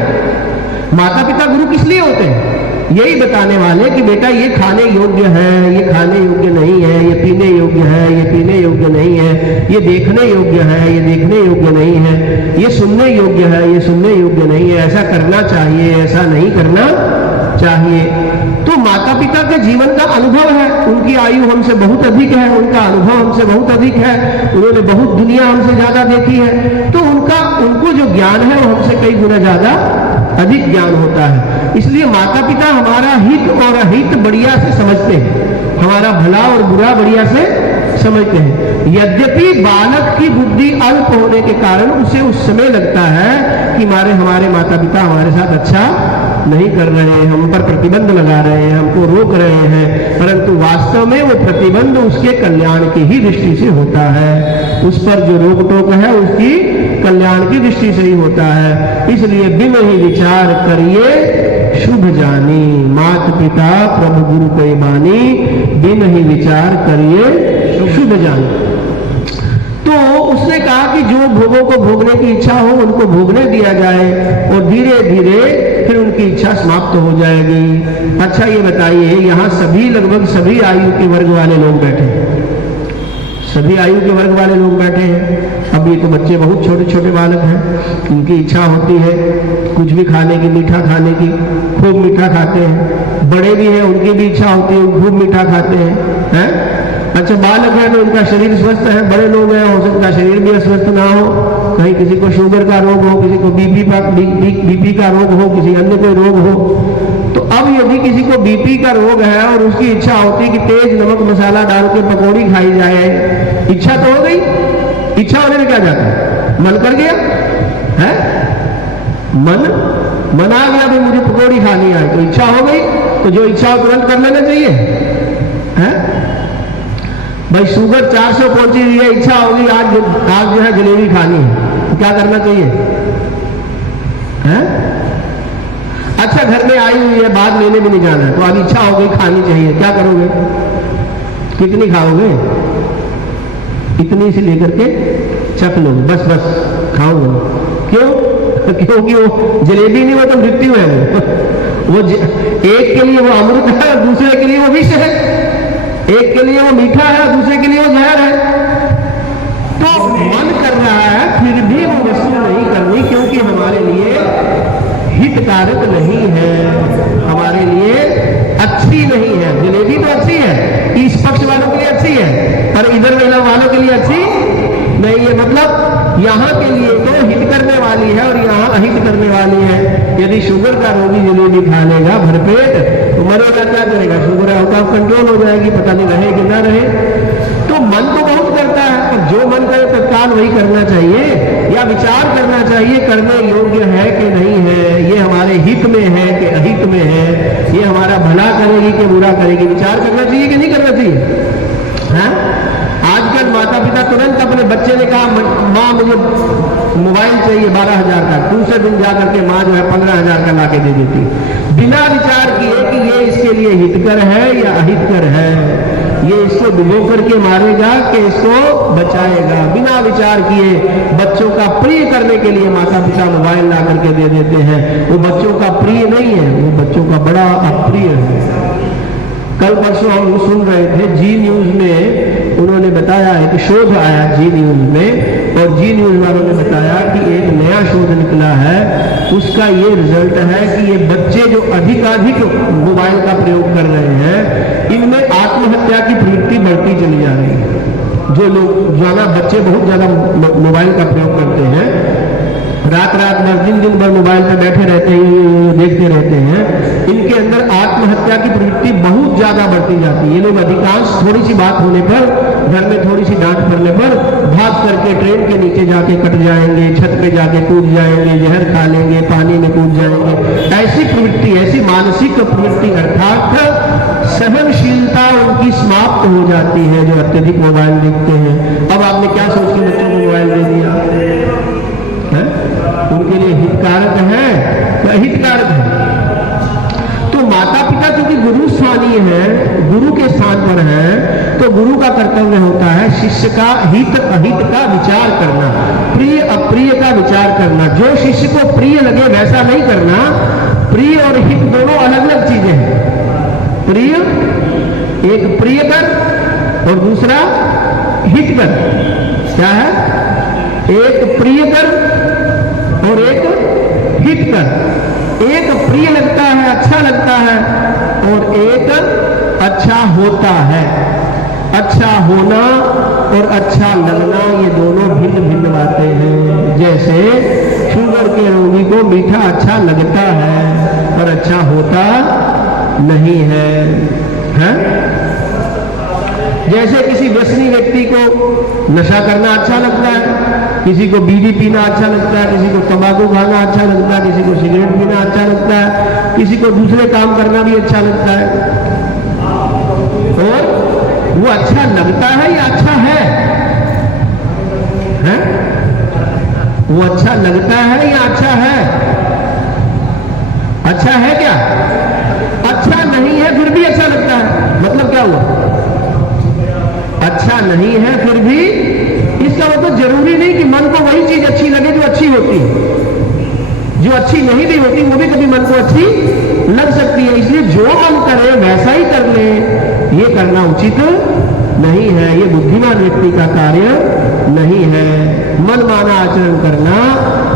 माता पिता गुरु किस लिए होते हैं? यही बताने वाले कि बेटा ये खाने योग्य है, ये खाने योग्य नहीं है, ये पीने योग्य है, ये पीने योग्य नहीं है, ये देखने योग्य है, ये देखने योग्य नहीं है, ये सुनने योग्य है, ये सुनने योग्य नहीं है, ऐसा करना चाहिए, ऐसा नहीं करना चाहिए। तो माता पिता के जीवन का अनुभव है, उनकी आयु हमसे बहुत अधिक है, उनका अनुभव हमसे बहुत अधिक है, उन्होंने बहुत दुनिया हमसे ज्यादा देखी है, तो उनको जो ज्ञान है वो हमसे कई गुना ज्यादा अधिक ज्ञान होता है। इसलिए माता पिता हमारा हित और अहित बढ़िया से समझते हैं, हमारा भला और बुरा बढ़िया से समझते हैं। यद्यपि बालक की बुद्धि अल्प होने के कारण उसे उस समय लगता है कि हमारे माता पिता हमारे साथ अच्छा नहीं कर रहे हैं, हम पर प्रतिबंध लगा रहे हैं, हमको रोक रहे हैं, परंतु वास्तव में वो प्रतिबंध उसके कल्याण की ही दृष्टि से होता है, उस पर जो रोक टोक है उसकी कल्याण की दृष्टि से ही होता है। इसलिए बिन ही विचार करिए शुभ जानी, मात पिता प्रभु गुरु कोई बानी, बिन ही विचार करिए शुभ जानी। तो उसने कहा कि जो भोगों को भोगने की इच्छा हो उनको भोगने दिया जाए और धीरे धीरे फिर उनकी इच्छा समाप्त हो जाएगी। अच्छा ये बताइए, यहाँ सभी लगभग सभी आयु के वर्ग वाले लोग बैठे हैं, सभी आयु के वर्ग वाले लोग बैठे हैं। अब ये तो बच्चे बहुत छोटे छोटे बालक हैं, उनकी इच्छा होती है कुछ भी खाने की, मीठा खाने की, खूब मीठा खाते हैं। बड़े भी हैं, उनकी भी इच्छा होती है, खूब मीठा खाते हैं। अच्छा बालक है तो उनका शरीर स्वस्थ है, बड़े लोग हैं हो सकता शरीर भी अस्वस्थ ना हो, कहीं किसी को शुगर का रोग हो, किसी को बीपी का रोग हो, किसी अन्य कोई रोग हो। तो अब यदि किसी को बीपी का रोग है और उसकी इच्छा होती है कि तेज नमक मसाला डाल के पकौड़ी खाई जाए, इच्छा तो हो गई, इच्छा होने में क्या जाता है? मन कर गया है, मन आ गया भाई मुझे पकौड़ी खानी है, तो इच्छा हो गई, तो जो इच्छा हो तुरंत कर लेना चाहिए है? भाई शुगर 400 पहुंची हुई है, इच्छा होगी आज जो है जलेबी खानी है, तो क्या करना चाहिए है? अच्छा घर में आई हुई है, बाद लेने भी नहीं जाना है, तो अब इच्छा हो गई खानी चाहिए, क्या करोगे? कितनी खाओगे? इतनी से लेकर के चख लो, बस खाओगे। क्यों? क्योंकि वो जलेबी नहीं, वो तो मृत्यु है। वो एक के लिए वो अमृत है, दूसरे के लिए वो विष है, एक के लिए वो मीठा है, दूसरे के लिए वो जहर है। तो मन कर रहा है फिर भी वो वस्तु नहीं करनी, क्योंकि हमारे लिए हितकारक नहीं है, हमारे लिए अच्छी नहीं है। जलेबी तो अच्छी है, इस पक्ष वालों के लिए अच्छी है, लिए, मतलब यहाँ के लिए तो हित करने वाली है और यहाँ अहित करने वाली है। यदि शुगर का रोगी जलेबी खा लेगा भरपेट तो मरेगा, क्या करेगा? शुगर आउट ऑफ कंट्रोल हो जाएगी, पता नहीं रहे कि ना रहे। तो मन तो बहुत करता है, पर जो मन करे तत्काल वही करना चाहिए, या विचार करना चाहिए करने योग्य है कि नहीं है, ये हमारे हित में है कि अहित में है, ये हमारा भला करेगी कि बुरा करेगी। विचार करना चाहिए कि नहीं करना चाहिए? हाँ? आजकल माता पिता तुरंत अपने बच्चे ने कहा माँ मुझे मोबाइल चाहिए 12,000 का, दूसरे दिन जाकर के माँ जो है 15,000 का लाके दे देती, बिना विचार किए कि ये इसके लिए हितकर है या अहितकर है, ये इसको डुबो करके मारेगा कि इसको बचाएगा। बिना विचार किए बच्चों का प्रिय करने के लिए माता पिता मोबाइल ला करके दे देते हैं। वो बच्चों का प्रिय नहीं है, वो बच्चों का बड़ा अप्रिय है। कल परसों हम सुन रहे थे जी न्यूज में, उन्होंने बताया एक शोध आया जी न्यूज में, और जी न्यूज वालों ने बताया कि एक नया शोध निकला है, उसका ये रिजल्ट है कि ये बच्चे जो अधिकाधिक मोबाइल का प्रयोग कर रहे हैं, इनमें आत्महत्या की प्रवृत्ति बढ़ती चली जा रही है। जो लोग ज्यादा बच्चे बहुत ज्यादा मोबाइल का प्रयोग करते हैं, रात रात भर दिन भर मोबाइल पे बैठे रहते हैं, देखते रहते हैं, इनके अंदर आत्महत्या की प्रवृत्ति बहुत ज्यादा बढ़ती जाती है। ये लोग अधिकांश थोड़ी सी बात होने पर, घर में थोड़ी सी डांट पड़ने पर भाग करके ट्रेन के नीचे जाके कट जाएंगे, छत पे जाके कूद जाएंगे, जहर खा लेंगे, पानी में कूद जाएंगे। ऐसी प्रवृत्ति, ऐसी मानसिक प्रवृत्ति अर्थात सहनशीलता उनकी समाप्त हो जाती है जो अत्यधिक मोबाइल देखते हैं। अब आपने क्या सोच के बच्चों को मोबाइल दे दिया है? उनके लिए हितकारक है या अहितकारक है? तो माता पिता क्योंकि गुरु स्थानीय है, गुरु के स्थान पर है, तो गुरु का कर्तव्य होता है शिष्य का हित अहित का विचार करना, प्रिय अप्रिय का विचार करना। जो शिष्य को प्रिय लगे वैसा नहीं करना। प्रिय और हित दोनों अलग अलग चीजें हैं। प्रिय, एक प्रियकर और दूसरा हितकर। क्या है? एक प्रियकर और एक हितकर। एक प्रिय लगता है, अच्छा लगता है, और एक अच्छा होता है। अच्छा होना और अच्छा लगना ये दोनों भिन्न भिन्न बातें हैं। जैसे शुगर के रोगी को मीठा अच्छा लगता है और अच्छा होता नहीं है, है? जैसे किसी व्यसनी व्यक्ति को नशा करना अच्छा लगता है, किसी को बीड़ी पीना अच्छा लगता है, किसी को तंबाकू खाना अच्छा लगता है, किसी को सिगरेट पीना अच्छा लगता है, किसी को दूसरे काम करना भी अच्छा लगता है। और वो अच्छा लगता है या अच्छा है? हैं? वो अच्छा लगता है या अच्छा है? अच्छा है क्या? अच्छा नहीं है फिर भी अच्छा लगता है, मतलब क्या हुआ? अच्छा नहीं है फिर भी, इसका मतलब जरूरी नहीं कि मन को वही चीज अच्छी लगे जो अच्छी होती है। जो अच्छी नहीं भी होती वो भी कभी मन को अच्छी लग सकती है। इसलिए जो मन करे वैसा ही कर ले, ये करना उचित नहीं है, ये बुद्धिमान व्यक्ति का कार्य नहीं है। मनमाना आचरण करना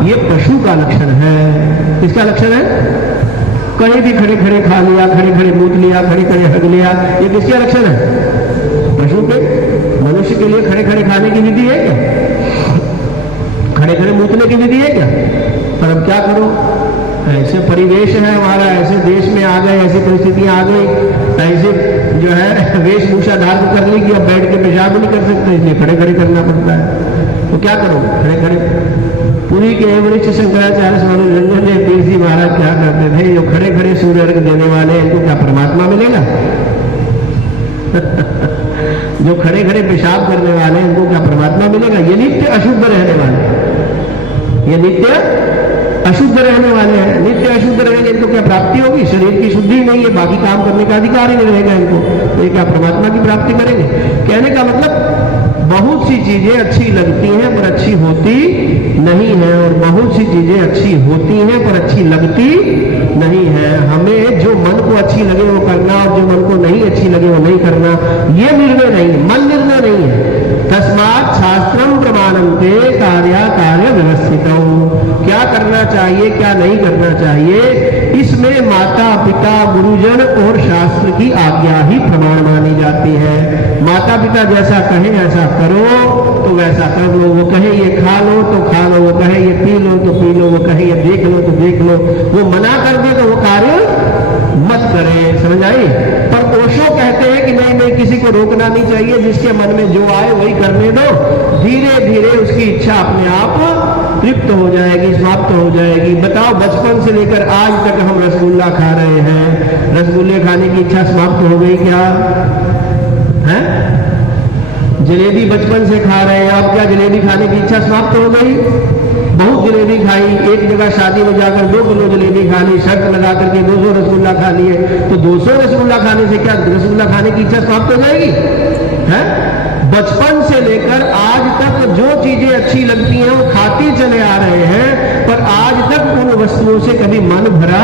ये पशु का लक्षण है। किसका लक्षण है? कहीं भी खड़े खड़े खा लिया, खड़े खड़े मूत लिया, खड़े खड़े हग लिया, ये किसका लक्षण है? पशु के। मनुष्य के लिए खड़े खड़े खाने की विधि है क्या? खड़े खड़े मूतने की विधि है क्या? पर अब क्या करो, ऐसे परिवेश है हमारा, ऐसे देश में आ गए, ऐसी परिस्थितियां आ गई, ऐसे जो है वेशभूषा धारण कर ली कि अब बैठ के पेशाब नहीं कर सकते, इसलिए खड़े खड़े करना पड़ता है। तो क्या करो, खड़े खड़े। पुरी के वरिष्ठ शंकराचार्य स्वामी रंजन देव तीर्थ जी महाराज क्या करते थे, जो खड़े खड़े सूर्य अर्घ देने वाले इनको क्या परमात्मा मिलेगा? जो खड़े खड़े पेशाब करने वाले इनको क्या परमात्मा मिलेगा? ये नित्य अशुद्ध रहने वाले, ये नित्य अशुद्ध रहने वाले हैं। नित्य अशुद्ध रहेंगे इनको क्या प्राप्ति होगी? शरीर की शुद्धि नहीं है, बाकी काम करने का अधिकार ही नहीं रहेगा इनको, तो ये क्या परमात्मा की प्राप्ति करेंगे? कहने का मतलब बहुत सी चीजें अच्छी लगती हैं पर अच्छी होती नहीं है, और बहुत सी चीजें अच्छी होती हैं पर अच्छी लगती नहीं है। हमें जो मन को अच्छी लगे वो करना, और जो मन को नहीं अच्छी लगे वो नहीं करना, ये निर्णय नहीं है, मन निर्णय नहीं है। तस्मात् शास्त्रम प्रमाणन्ते कार्य कार्य व्यवस्थितम्। क्या करना चाहिए क्या नहीं करना चाहिए, इसमें माता पिता गुरुजन और शास्त्र की आज्ञा ही प्रमाण मानी जाती है। माता पिता जैसा कहे ऐसा करो तो वैसा कर लो, वो कहे ये खा लो तो खा लो, वो कहे ये पी लो तो पी लो, वो कहे ये देख लो तो देख लो, वो मना कर दे तो वो कार्य मत करे। समझ आई? पर ओशो कहते हैं कि नहीं नहीं, किसी को रोकना नहीं चाहिए, जिसके मन में जो आए वही करने दो, धीरे धीरे उसकी इच्छा अपने आप तृप्त हो जाएगी, समाप्त हो जाएगी। बताओ, बचपन से लेकर आज तक हम रसगुल्ला खा रहे हैं, रसगुल्ले खाने की इच्छा समाप्त हो गई क्या है? जलेबी बचपन से खा रहे हैं, अब क्या जलेबी खाने की इच्छा समाप्त हो गई? बहुत जलेबी खाई, एक जगह शादी में जाकर 2 किलो जलेबी खा ली, शर्त लगा करके 200 रसगुल्ला खा लिए, तो 200 रसगुल्ला खाने से क्या रसगुल्ला खाने की इच्छा समाप्त हो जाएगी? है? बचपन से लेकर आज तक जो चीजें अच्छी लगती हैं वो खाते चले आ रहे हैं, पर आज तक उन वस्तुओं से कभी मन भरा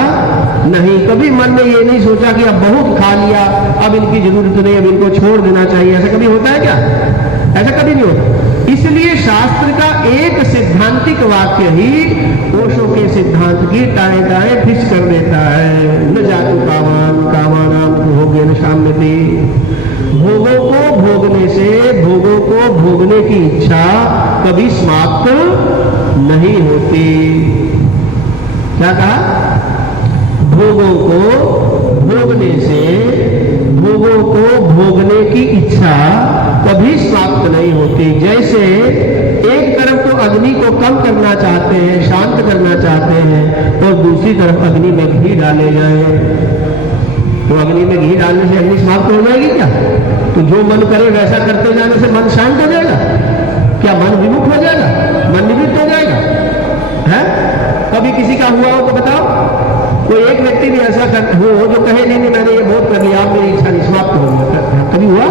नहीं। कभी मन ने ये नहीं सोचा कि अब बहुत खा लिया, अब इनकी जरूरत नहीं, अब इनको छोड़ देना चाहिए। ऐसा कभी होता है क्या? ऐसा कभी नहीं होता। इसलिए शास्त्र का एक सिद्धांतिक वाक्य ही ओशो के सिद्धांत की टाए टाए फिस कर देता है। न जातु कामान कामानाम भोगे न शाम्यते, भोगों को भोगने से, भोगों को भोगने की इच्छा कभी समाप्त नहीं होती। क्या कहा? भोगों को भोगने से, भोगों को भोगने की इच्छा कभी समाप्त नहीं होती। जैसे एक तरफ तो अग्नि को कम करना चाहते हैं, शांत करना चाहते हैं, और दूसरी तरफ अग्नि में घी डाले जाए, तो अग्नि में घी डालने से अग्नि समाप्त हो जाएगी क्या? तो जो मन करे वैसा करते जाने से मन शांत हो जाएगा क्या? मन विमुख हो जाएगा, मन निवृत्त हो जाएगा? है? कभी किसी का हुआ हो तो बताओ, कोई एक व्यक्ति भी ऐसा हो जो कहे नहीं मैंने ये बहुत कर लिया, मेरी इच्छा नहीं, समाप्त हो गया, कभी हुआ?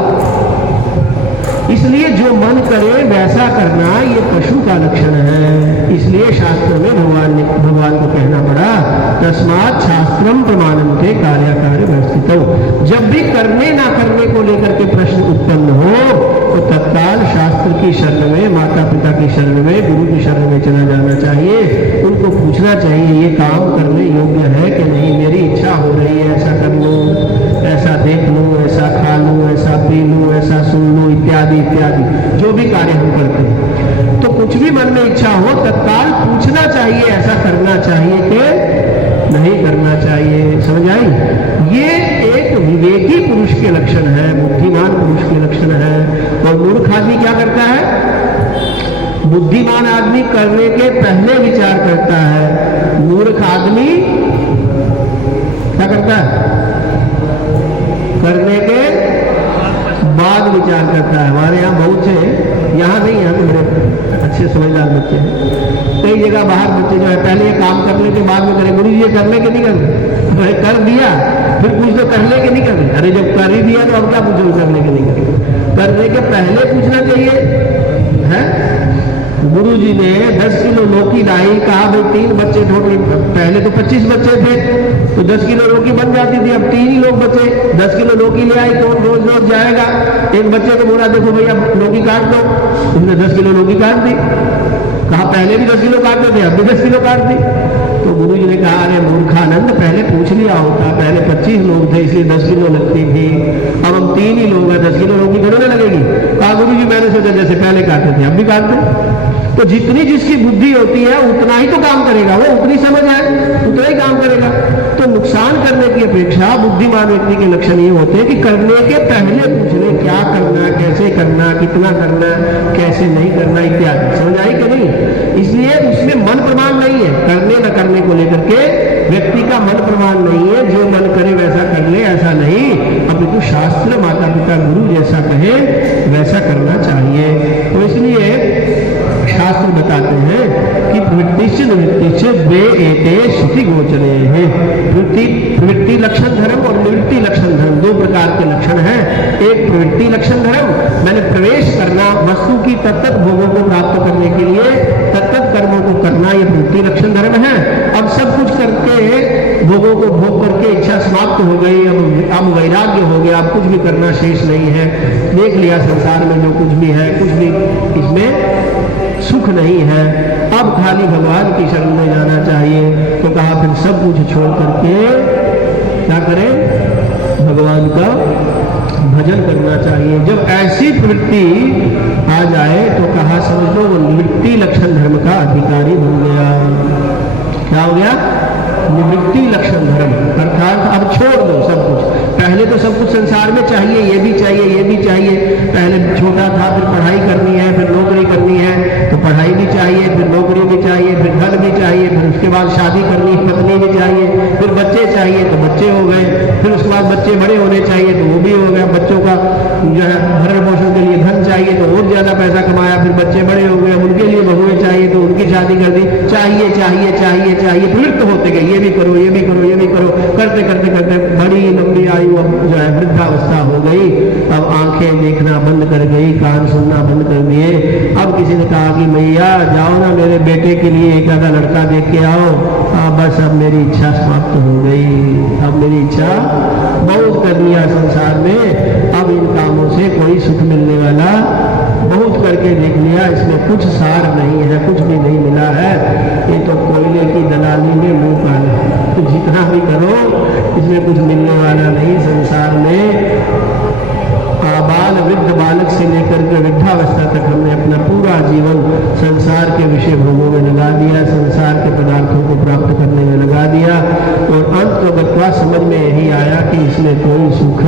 इसलिए जो मन करे वैसा करना ये पशु का लक्षण है। इसलिए शास्त्रों में भगवान को कहना पड़ा, तस्मात् शास्त्रम प्रमाणन्ते कार्याकार्य व्यवस्थितो। जब भी करने ना करने को लेकर के प्रश्न उत्पन्न हो तो तत्काल शास्त्र की शरण में, माता पिता की शरण में, गुरु की शरण में चला जाना चाहिए। उनको पूछना चाहिए ये काम करने योग्य है कि नहीं, मेरी इच्छा हो रही है ऐसा कर लूं, ऐसा देख लूं, ऐसा खा लूं, ऐसा पी लूं, ऐसा सुन लूं, इत्यादि इत्यादि जो भी कार्य हम करते हैं। तो कुछ भी मन में इच्छा हो तत्काल पूछना चाहिए, ऐसा करना चाहिए कि नहीं करना चाहिए। समझ आई? ये एक विवेकी पुरुष के लक्षण है, बुद्धिमान पुरुष के लक्षण है। और मूर्ख आदमी क्या करता है? बुद्धिमान आदमी करने के पहले विचार करता है, मूर्ख आदमी क्या करता है? करने के बाद विचार करता है। हमारे यहाँ बहुत से, यहाँ नहीं, यहाँ तो बड़े अच्छे समझदार बच्चे हैं, कई जगह बाहर बच्चे जो है पहले ये काम करने के बाद में करें, गुरु जी ये करने के नहीं करते, कर दिया फिर पूछ दो करने के नहीं करते। अरे जब कर ही दिया तो अब क्या पूछो करने के नहीं करते? करने के पहले पूछना चाहिए। है? गुरु जी ने 10 किलो लौकी लाई, कहा भाई 3 बच्चे टोटल, पहले तो 25 बच्चे थे तो 10 किलो लौकी बन जाती थी, अब 3 ही लोग बचे। 10 किलो लौकी ले आई, कौन रोज रोज जाएगा? एक बच्चे को बोला देखो भैया लौकी काट दो, उसने 10 किलो लौकी काट दी। कहा पहले भी 10 किलो काटते थे, अब भी 10 किलो काट दी। तो गुरु जी ने कहा अरे मूर्खानंद, पहले पूछ लिया होता, पहले 25 लोग थे इसलिए 10 किलो लगती थी, अब हम 3 ही लोग हैं, 10 किलो लौकी थोड़ी लगेगी। कहा गुरु जी मैंने सोचा जैसे पहले काटते थे अब भी काट दे। तो जितनी जिसकी बुद्धि होती है उतना ही तो काम करेगा, वो उतनी समझ है उतना ही काम करेगा। तो नुकसान करने की अपेक्षा बुद्धिमान व्यक्ति के लक्षण ये होते हैं कि करने के पहले पूछ ले क्या करना, कैसे करना, कितना करना, कैसे नहीं करना इत्यादि। समझ आई कि नहीं? इसलिए उसमें मन प्रमाण नहीं है, करने न करने को लेकर के व्यक्ति का मन प्रमाण नहीं है। जो मन करे वैसा कर ले ऐसा नहीं, अपितु शास्त्र माता पिता गुरु जैसा कहे वैसा करना चाहिए। तो इसलिए शास्त्र बताते हैं कि प्रवृत्ति निवृत्ति वे एते श्रुति गोचरे हैं। प्रवृत्ति लक्षण धर्म और निवृत्ति लक्षण धर्म 2 प्रकार के लक्षण हैं। एक प्रवृत्ति लक्षण धर्म, मैंने प्रवेश करना, वस्तु की तत्त भोगों को प्राप्त करने के लिए तत्त कर्मों को करना, ये प्रवृत्ति लक्षण धर्म है। अब सब कुछ करके भोगों को भोग करके इच्छा समाप्त हो गई, अब वैराग्य हो गया, अब कुछ भी करना शेष नहीं है, देख लिया संसार में जो कुछ भी है, कुछ भी इसमें सुख नहीं है, अब खाली भगवान की शरण में जाना चाहिए। तो कहा फिर सब कुछ छोड़ करके क्या करें, भगवान का भजन करना चाहिए। जब ऐसी प्रवृत्ति आ जाए तो कहा समझ लो वो निवृत्ति लक्षण धर्म का अधिकारी बन गया। क्या हो गया, निवृत्ति लक्षण धर्म, अर्थात अब छोड़ दो सब कुछ। पहले तो सब कुछ संसार में चाहिए, ये भी चाहिए, ये भी चाहिए। पहले छोटा था, फिर पढ़ाई करनी है, फिर नौकरी करनी है, तो पढ़ाई भी चाहिए, फिर नौकरी भी चाहिए, फिर घर भी चाहिए, फिर उसके बाद शादी करनी है, पत्नी भी चाहिए, फिर बच्चे चाहिए तो बच्चे हो गए, फिर उसके बाद बच्चे बड़े होने चाहिए तो वो भी हो गया। बच्चों का जो है भरण पोषण के लिए धन चाहिए तो और ज्यादा पैसा कमाया, फिर बच्चे बड़े हो गए, उनके लिए बहुएं चाहिए तो उनकी शादी कर दी। चाहिए चाहिए चाहिए चाहिए, प्रवृत्त होते गए, ये भी करो, ये भी करो, ये भी करो, करते करते करते बड़ी लंबी आयु अब जो है वृद्धावस्था हो गई। अब आंखें देखना बंद कर गई, कान सुनना बंद कर दिए। अब किसी ने कहा कि मैया जाओ ना मेरे बेटे के लिए एक आधा लड़का देख के आओ। बस अब मेरी इच्छा समाप्त हो गई, अब मेरी इच्छा बहुत कर लिया संसार में, अब इन कामों से कोई सुख मिलने वाला, बहुत करके देख लिया, इसमें कुछ सार नहीं है, कुछ भी नहीं मिला है, ये तो कोयले की दलाली में मुंह काला है। तो जितना भी करो इसमें कुछ मिलने वाला नहीं। संसार में आबाल वृद्ध बालक से लेकर के वृद्धावस्था तक हमने अपना पूरा जीवन संसार के विषय भोगों में लगा दिया, संसार के पदार्थों को प्राप्त करने में लगा दिया, और अंत गत्वा समझ में यही आया कि इसमें कोई सुख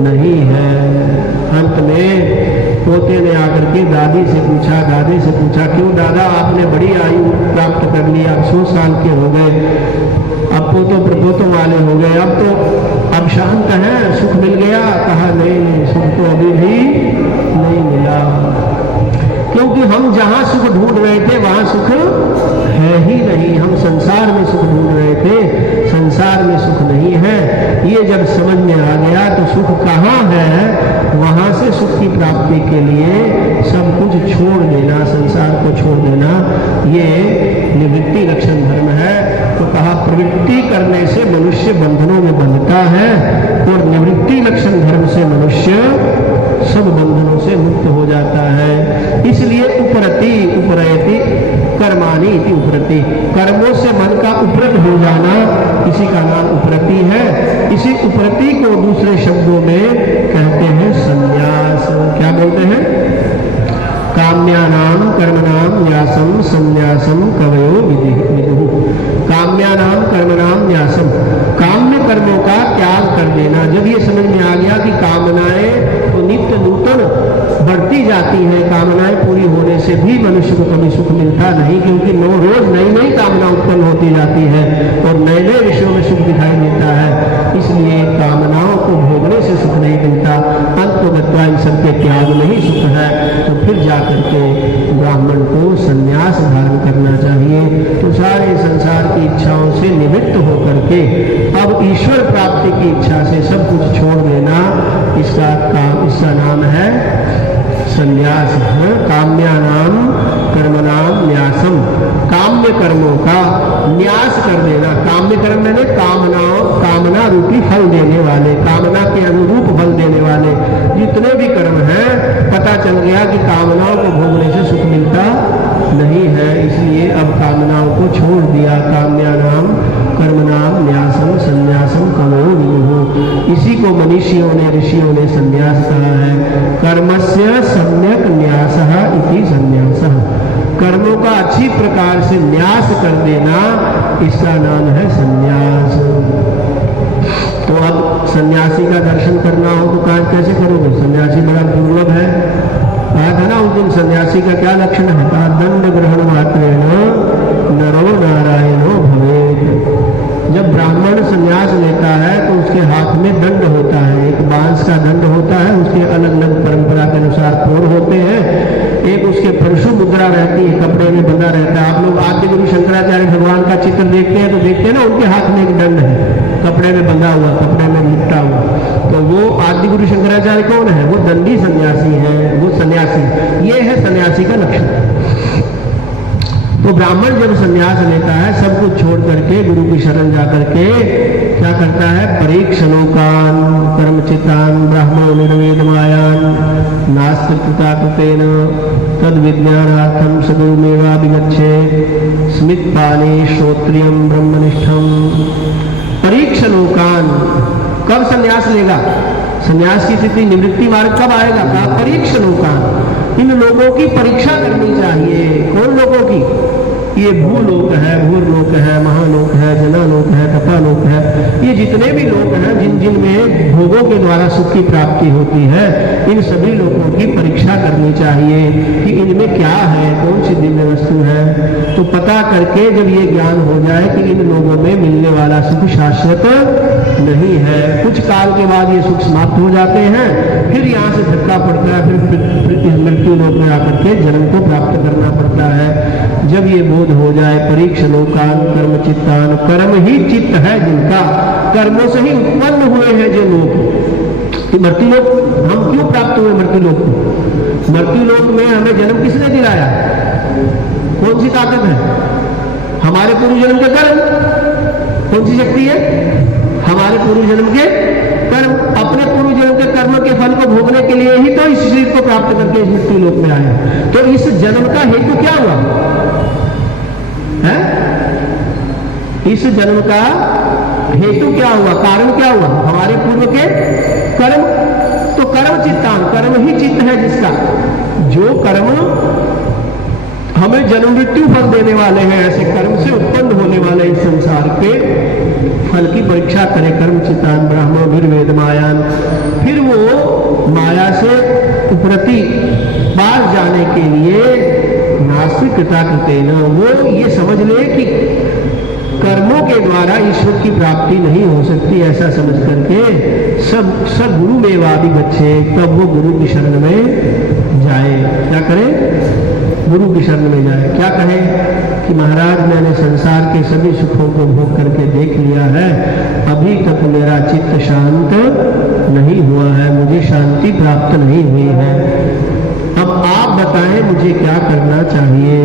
नहीं है। अंत में पोते ने आकर के दादी से पूछा, दादी से पूछा, क्यों दादा आपने बड़ी आयु प्राप्त कर ली, आप 100 साल के हो गए, अब पोतों प्रपोतों वाले हो गए, अब शांत है, सुख मिल गया? कहा नहीं, सुख तो अभी भी नहीं मिला, क्योंकि हम जहां सुख ढूंढ रहे थे वहां सुख है ही नहीं। हम संसार में सुख ढूंढ रहे थे, संसार में सुख नहीं है। ये जब समझ में आ गया तो सुख कहाँ है, वहां से सुख की प्राप्ति के लिए सब कुछ छोड़ देना, संसार को छोड़ देना, ये निवृत्ति लक्षण धर्म है। तो कहा प्रवृत्ति करने से मनुष्य बंधनों में बंधता है, और निवृत्ति लक्षण धर्म से मनुष्य सब बंधनों से मुक्त हो जाता है। इसलिए उपरति उपरयति कर्माणि इति उपरति, कर्मों से मन का उपरत हो जाना, इसी का नाम उपरति है। इसी उपरति को दूसरे शब्दों में कहते हैं संन्यास। क्या बोलते हैं? काम्यानाम कर्मणाम न्यासम संन्यासम कवयो विदुः। काम्यानाम कर्मणाम न्यासम, काम्य कर्मों का त्याग कर देना। जब ये समझ में आ गया कि कामनाएं तो नित्य नूतन बढ़ती जाती है, कामनाएं पूरी होने से भी मनुष्य को कभी सुख मिलता नहीं, क्योंकि रोज नई नई कामना उत्पन्न होती जाती है और नए नए विषयों में सुख दिखाई देता है। इसलिए कामनाओं को भोगने से सुख नहीं मिलता, अंततः इन सबके त्याग में ही सुख है। तो फिर जाकर के ब्राह्मण को संन्यास धारण करना चाहिए। तो सारे संसार की इच्छाओं से निवृत्त होकर के अब ईश्वर प्राप्ति की इच्छा से सब कुछ छोड़ देना, इसका नाम है संन्यास। काम्यानाम कर्मणाम न्यासम, काम्य कर्मों का न्यास कर देना। काम्य कर्म मैंने कामना रूपी फल देने वाले, कामना के अनुरूप फल देने वाले जितने भी कर्म हैं, पता चल गया कि कामनाओं को भोगने से सुख मिलता नहीं है, इसलिए अब कामनाओं को छोड़ दिया। काम्यानाम कर्मणाम न्यासम संन्यासम कवयो विदुः। इसी को मनीषियों ने, ऋषियों ने संन्यास कहा है। कर्मस्य सम्यक न्यासः इति संन्यासः, कर्मों का अच्छी प्रकार से न्यास कर देना, इसका नाम है संन्यास। तो अब सन्यासी का दर्शन करना हो तो कैसे करोगे? सन्यासी बड़ा दुर्लभ है। कहा था ना उस दिन सन्यासी का क्या लक्षण है? कहा दंड ग्रहण मात्रेण नरो नारायणो भवेत्। जब ब्राह्मण संन्यास लेता है तो उसके हाथ में दंड होता है, एक बांस का दंड होता है, उसके अलग अलग परंपरा के अनुसार तोड़ होते हैं। एक उसके परशु मुद्रा रहती है, कपड़े में बंधा रहता है। आप लोग आदि गुरु शंकराचार्य भगवान का चित्र देखते हैं तो देखते हैं ना, उनके हाथ में एक दंड है, कपड़े में बंधा हुआ, कपड़े में लिपटा हुआ। तो वो आदि गुरु शंकराचार्य कौन है? वो दंडी सन्यासी है, वो सन्यासी। ये है सन्यासी का लक्षण। तो ब्राह्मण जब संन्यास लेता है, सब कुछ छोड़ करके करके, गुरु की शरण जा करके क्या करता है? परीक्षणोकान कर्मचितान ब्रह्मो निर्वेद मायान नास्तिकृता कृतेन तद विज्ञानार्थम सगुरुमेवा विगच्छे स्मित पानी श्रोत्रियम ब्रह्मनिष्ठम। परीक्षणोकान, कब संन्यास लेगा? संन्यास की स्थिति निवृत्ति मार्ग कब आएगा? कहा परीक्षणोकान, इन लोगों की परीक्षा करनी चाहिए। कौन लोगों की? ये भूलोक है, भूरलोक है, महालोक है, जनालोक है, तपालोक है, ये जितने भी लोक हैं जिन जिन में भोगों के द्वारा सुख की प्राप्ति होती है, इन सभी लोगों की परीक्षा करनी चाहिए कि इनमें क्या है, कौन सी दिव्य वस्तु है। तो पता करके जब ये ज्ञान हो जाए कि इन लोगों में मिलने वाला सुख शाश्वत नहीं है, कुछ काल के बाद ये सुख समाप्त हो जाते हैं, फिर यहाँ से धक्का पड़ता है, फिर मृत्यु लोक में आकर के जन्म को प्राप्त करना पड़ता है। जब ये बोध हो जाए, परीक्षणोकान कर्म चित्तान, कर्म ही चित्त है जिनका, कर्मों से ही उत्पन्न हुए हैं जो लोग। मृत्यु लोक हम क्यों प्राप्त हुए? मृत्यु लोक को, मृत्यु लोक में हमें जन्म किसने दिलाया? कौन सी ताकत है? हमारे पूर्व जन्म के कर्म। कौन सी शक्ति है? हमारे पूर्व जन्म के कर्म। अपने पूर्व जन्म के कर्म के फल को भोगने के लिए ही तो इस शरीर को प्राप्त करके इस मृत्यु लोक में आए। तो इस जन्म का हेतु क्या हुआ है? इस जन्म का हेतु क्या हुआ? कारण क्या हुआ? हमारे पूर्व के कर्म। तो कर्म चित्तान, कर्म ही चित्त है जिसका, जो कर्म हमें जन्म मृत्यु फल देने वाले हैं, ऐसे कर्म से उत्पन्न होने वाले इस संसार के फल की परीक्षा करे। कर्म चित्तान ब्रह्म निर्वेद मायान, फिर वो माया से प्रति पास जाने के लिए नास्तिकता करते न, वो ये समझ ले कि कर्मों के द्वारा ईश्वर की प्राप्ति नहीं हो सकती, ऐसा समझ करके सब गुरु में वादी बच्चे, तब वो गुरु की शरण में जाए। क्या करे? गुरु की शरण में जाए। क्या कहे कि महाराज मैंने संसार के सभी सुखों को भोग करके देख लिया है, अभी तक मेरा चित्त शांत नहीं हुआ है, मुझे शांति प्राप्त नहीं हुई है, अब आप बताएं मुझे क्या करना चाहिए?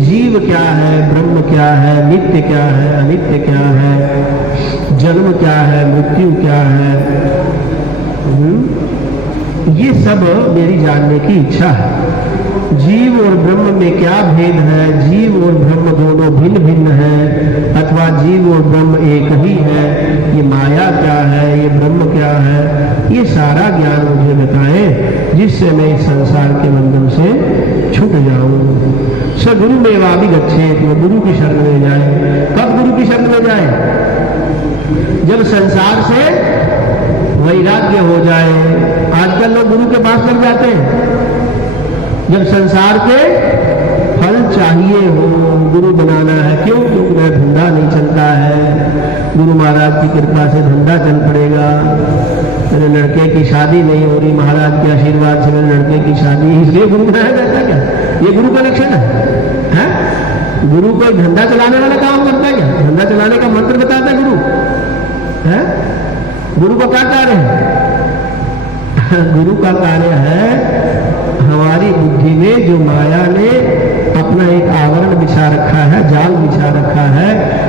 जीव क्या है, ब्रह्म क्या है, नित्य क्या है, अनित्य क्या है, जन्म क्या है, मृत्यु क्या है, ये सब मेरी जानने की इच्छा है। जीव और ब्रह्म में क्या भेद है? जीव और ब्रह्म दोनों भिन्न भिन्न है, अथवा जीव और ब्रह्म एक ही है? ये माया क्या है, ये ब्रह्म क्या है? ये सारा ज्ञान मुझे बताएं, जिससे मैं इस संसार के बंधन से छूट जाऊं। स गुरु में वादी गच्छे, तो गुरु की शरण में जाए। कब गुरु की शरण में जाए? जब संसार से वैराग्य हो जाए। आजकल लोग गुरु के पास लग जाते हैं जब संसार के फल चाहिए हो, गुरु बनाना है। क्यों? क्योंकि मेरा धंधा नहीं चलता है, गुरु महाराज की कृपा से धंधा चल पड़ेगा, मेरे लड़के की शादी नहीं हो रही, महाराज के आशीर्वाद से मेरे लड़के की शादी, इसलिए गुरु बनाया जाता है। क्या ये गुरु का लक्षण है? गुरु कोई धंधा चलाने वाला काम करता है क्या? धंधा चलाने का मंत्र बताता है गुरु है? गुरु का क्या कार्य है? गुरु का कार्य है हमारी बुद्धि में जो माया ने अपना एक आवरण बिछा रखा है, जाल बिछा रखा है,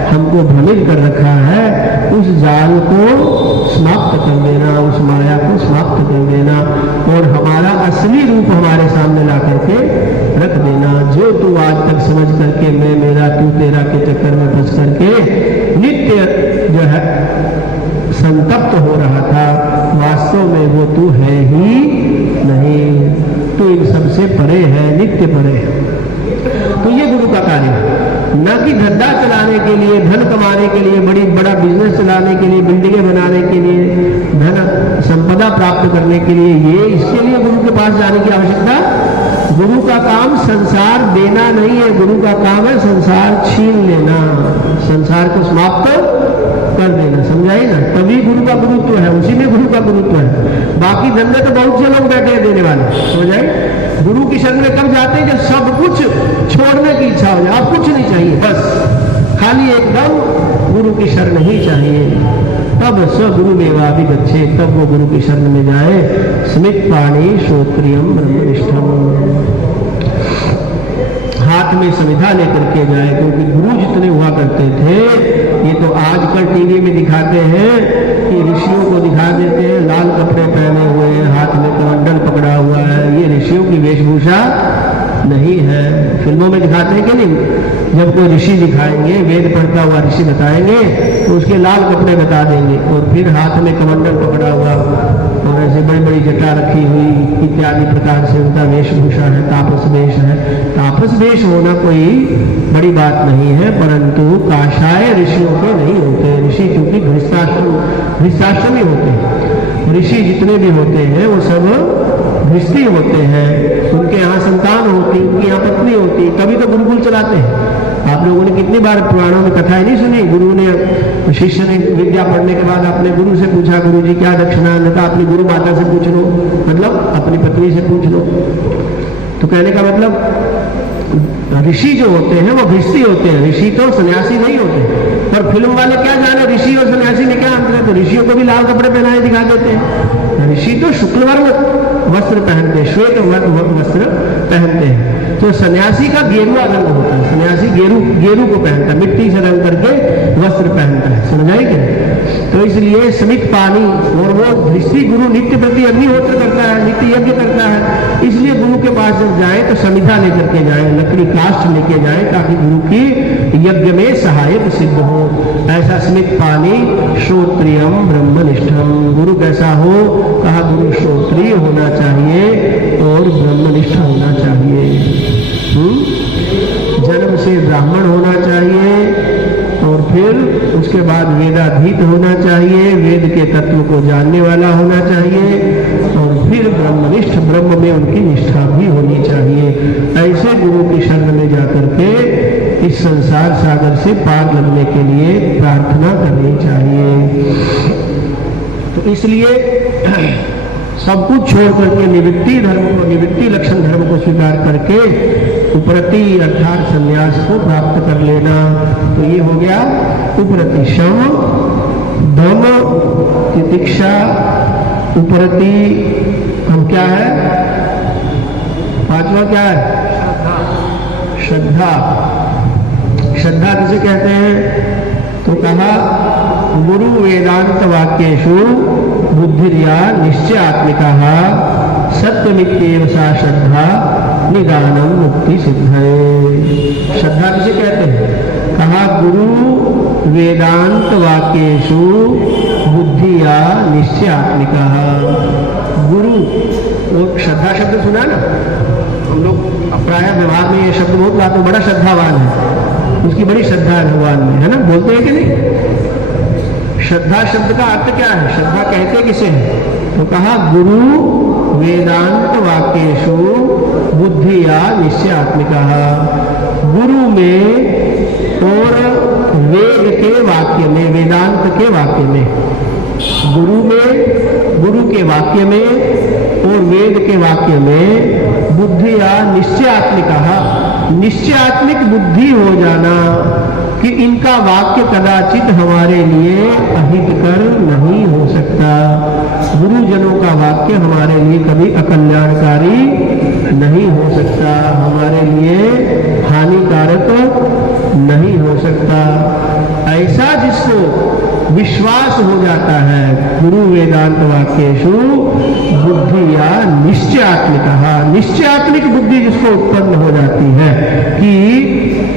हमको भ्रमित कर रखा है, उस जाल को समाप्त कर देना, उस माया को समाप्त कर देना और हमारा असली रूप हमारे सामने ला करके रख देना। जो तू आज तक समझ करके मैं मेरा तू तेरा के चक्कर में फंस करके नित्य जो है संतप्त हो रहा था, वास्तव में वो तू है ही नहीं, तो इन सबसे परे है, नित्य परे है। तो ये गुरु का कार्य है, न कि धंधा चलाने के लिए, धन कमाने के लिए, बड़ा बिजनेस चलाने के लिए, बिल्डिंगें बनाने के लिए, धन संपदा प्राप्त करने के लिए, ये इसके लिए गुरु के पास जाने की आवश्यकता। गुरु का काम संसार देना नहीं है, गुरु का काम है संसार छीन लेना, संसार को समाप्त कर देना। समझाइए ना? तभी गुरु का गुरुत्व है, उसी में गुरु का गुरुत्व है। बाकी धंधे तो बहुत से लोग बैठे हैं देने वाले। समझाइए? गुरु की शरण में कब जाते हैं? जब सब कुछ छोड़ने की इच्छा हो जाए, अब कुछ नहीं चाहिए, बस खाली एकदम गुरु की शरण ही चाहिए। तब स गुरु मेवादि गच्छे, तब वो गुरु की शरण में जाए। स्मित पाणी श्रोत्रियम ब्रह्मनिष्ठम, हाथ में समिधा लेकर के जाए, क्योंकि गुरु जितने हुआ करते थे, ये तो आजकल टीवी में दिखाते हैं कि ऋषियों को दिखा देते हैं लाल कपड़े पहने हुए, हाथ में कमंडल पकड़ा हुआ है, ये ऋषियों की वेशभूषा नहीं है। फिल्मों में दिखाते हैं कि नहीं, जब कोई ऋषि दिखाएंगे, वेद पढ़ता हुआ ऋषि बताएंगे तो उसके लाल कपड़े बता देंगे और फिर हाथ में कमंडल पकड़ा हुआ और ऐसे बड़ी बड़ी जटा रखी हुई इत्यादि प्रकार से उनका वेशभूषा है, तापस वेश है। तापस वेश होना कोई बड़ी बात नहीं है, परंतु काषाय ऋषियों के नहीं होते। ऋषि चूंकि गृहस्थाश्रमी होते हैं, ऋषि जितने भी होते हैं वो सब गृहस्थी होते हैं, उनके यहाँ संतान होती, उनकी यहाँ पत्नी होती, तभी तो गुरुकुल चलाते हैं। आप लोगों ने कितनी बार पुराणों में कथाएं नहीं सुनी, गुरु ने, शिष्य ने विद्या पढ़ने के बाद अपने गुरु से पूछा, गुरु जी क्या दक्षिणा, ने कहा अपनी गुरु माता से पूछ लो, मतलब अपनी पत्नी से पूछ लो। तो कहने का मतलब ऋषि जो होते हैं वो गृहस्थी होते हैं, ऋषि तो सन्यासी नहीं होते। पर फिल्म वाले क्या जाने ऋषि और सन्यासी में क्या अंतर है, तो ऋषियों को भी लाल कपड़े पहनाए दिखा देते हैं। ऋषि तो शुक्ल वर्ण वस्त्र पहनते हैं, श्वेत वस्त्र पहनते हैं। तो सन्यासी का गेरुआ रंग होता है, सन्यासी गेरू को पहनता है, मिट्टी से रंग करके वस्त्र पहनता है, समझाई क्या। तो इसलिए स्मित पानी, और वो गृहस्थी गुरु नित्य प्रति अग्निहोत्र करता है, नित्य यज्ञ करता है, इसलिए गुरु के पास जब जाए तो समिधा लेकर के जाए, लकड़ी काष्ठ लेके जाए, ताकि गुरु की यज्ञ में सहायक सिद्ध हो। ऐसा स्मित पानी श्रोत्रियम ब्रह्मनिष्ठम, गुरु कैसा हो, कहा गुरु श्रोत्रिय होना चाहिए और ब्रह्मनिष्ठ होना चाहिए। जन्म से ब्राह्मण होना चाहिए और फिर उसके बाद वेदाधीत होना चाहिए, वेद के तत्व को जानने वाला होना चाहिए और फिर ब्रह्मनिष्ठ, ब्रह्म में उनकी निष्ठा भी होनी चाहिए। ऐसे गुरु की शरण में जाकर के इस संसार सागर से पार लगने के लिए प्रार्थना करनी चाहिए। तो इसलिए सब कुछ छोड़ करके निवृत्ति धर्म को, निवृत्ति लक्षण धर्म को स्वीकार करके उपरति अर्थात संन्यास को प्राप्त कर लेना। तो ये हो गया उपरति, शम, दम, तितिक्षा, उपरति। हम क्या है, पांचवा क्या है, श्रद्धा। श्रद्धा किसे कहते हैं, तो कहा गुरु वेदांत वाक्येषु बुद्धिर्या निश्चयात्मिका सत्यमित्येव सा श्रद्धा निदानम मुक्ति सिद्धये। श्रद्धा किसे कहते हैं, कहा गुरु वेदांत वाक्येषु बुद्धिया निश्चयात्मिका। गुरु, वो श्रद्धा शब्द सुना ना हम लोग, प्राय व्यवहार में ये शब्द बहुत लाते, बड़ा श्रद्धावान है, उसकी बड़ी श्रद्धा है भगवान में, है ना, बोलते हैं कि नहीं। श्रद्धा शब्द का अर्थ क्या है, श्रद्धा कहते किसे है, तो कहा गुरु वेदांत वाक्येषु बुद्धिया निश्चयात्मिका। गुरु में और वेद के वाक्य में, वेदांत के वाक्य में, गुरु में, गुरु के वाक्य में और वेद के वाक्य में बुद्धिया निश्चयात्मिका, निश्चयात्मिक बुद्धि हो जाना कि इनका वाक्य कदाचित हमारे लिए अहितकर नहीं हो सकता। गुरुजनों का वाक्य हमारे लिए कभी अकल्याणकारी नहीं हो सकता, हमारे लिए हानिकारक नहीं हो सकता। ऐसा जिसको विश्वास हो जाता है गुरु वेदांत वाक्येषु बुद्धिया निश्चयात्मिका, निश्चयात्मिक बुद्धि जिसको उत्पन्न हो जाती है कि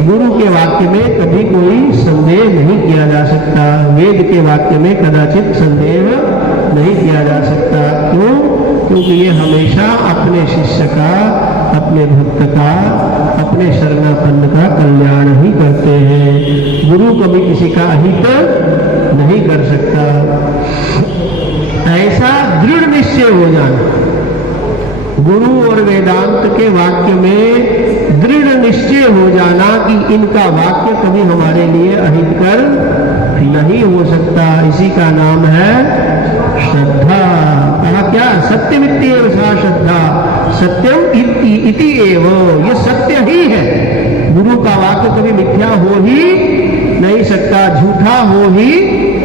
गुरु के वाक्य में कभी कोई संदेह नहीं किया जा सकता, वेद के वाक्य में कदाचित संदेह नहीं किया जा सकता। क्यों? क्योंकि ये हमेशा अपने शिष्य का, अपने भक्त का, अपने शरणापन्न का कल्याण ही करते हैं। गुरु कभी किसी का अहित नहीं कर सकता। ऐसा दृढ़ निश्चय हो जाना, गुरु और वेदांत के वाक्य में दृढ़ निश्चय हो जाना कि इनका वाक्य कभी हमारे लिए अहितकर नहीं हो सकता, इसी का नाम है श्रद्धा। कहा क्या, सत्यमित्येव सा श्रद्धा, सत्यम इति एव, ये सत्य ही है। गुरु का वाक्य कभी मिथ्या हो ही नहीं सकता, झूठा हो ही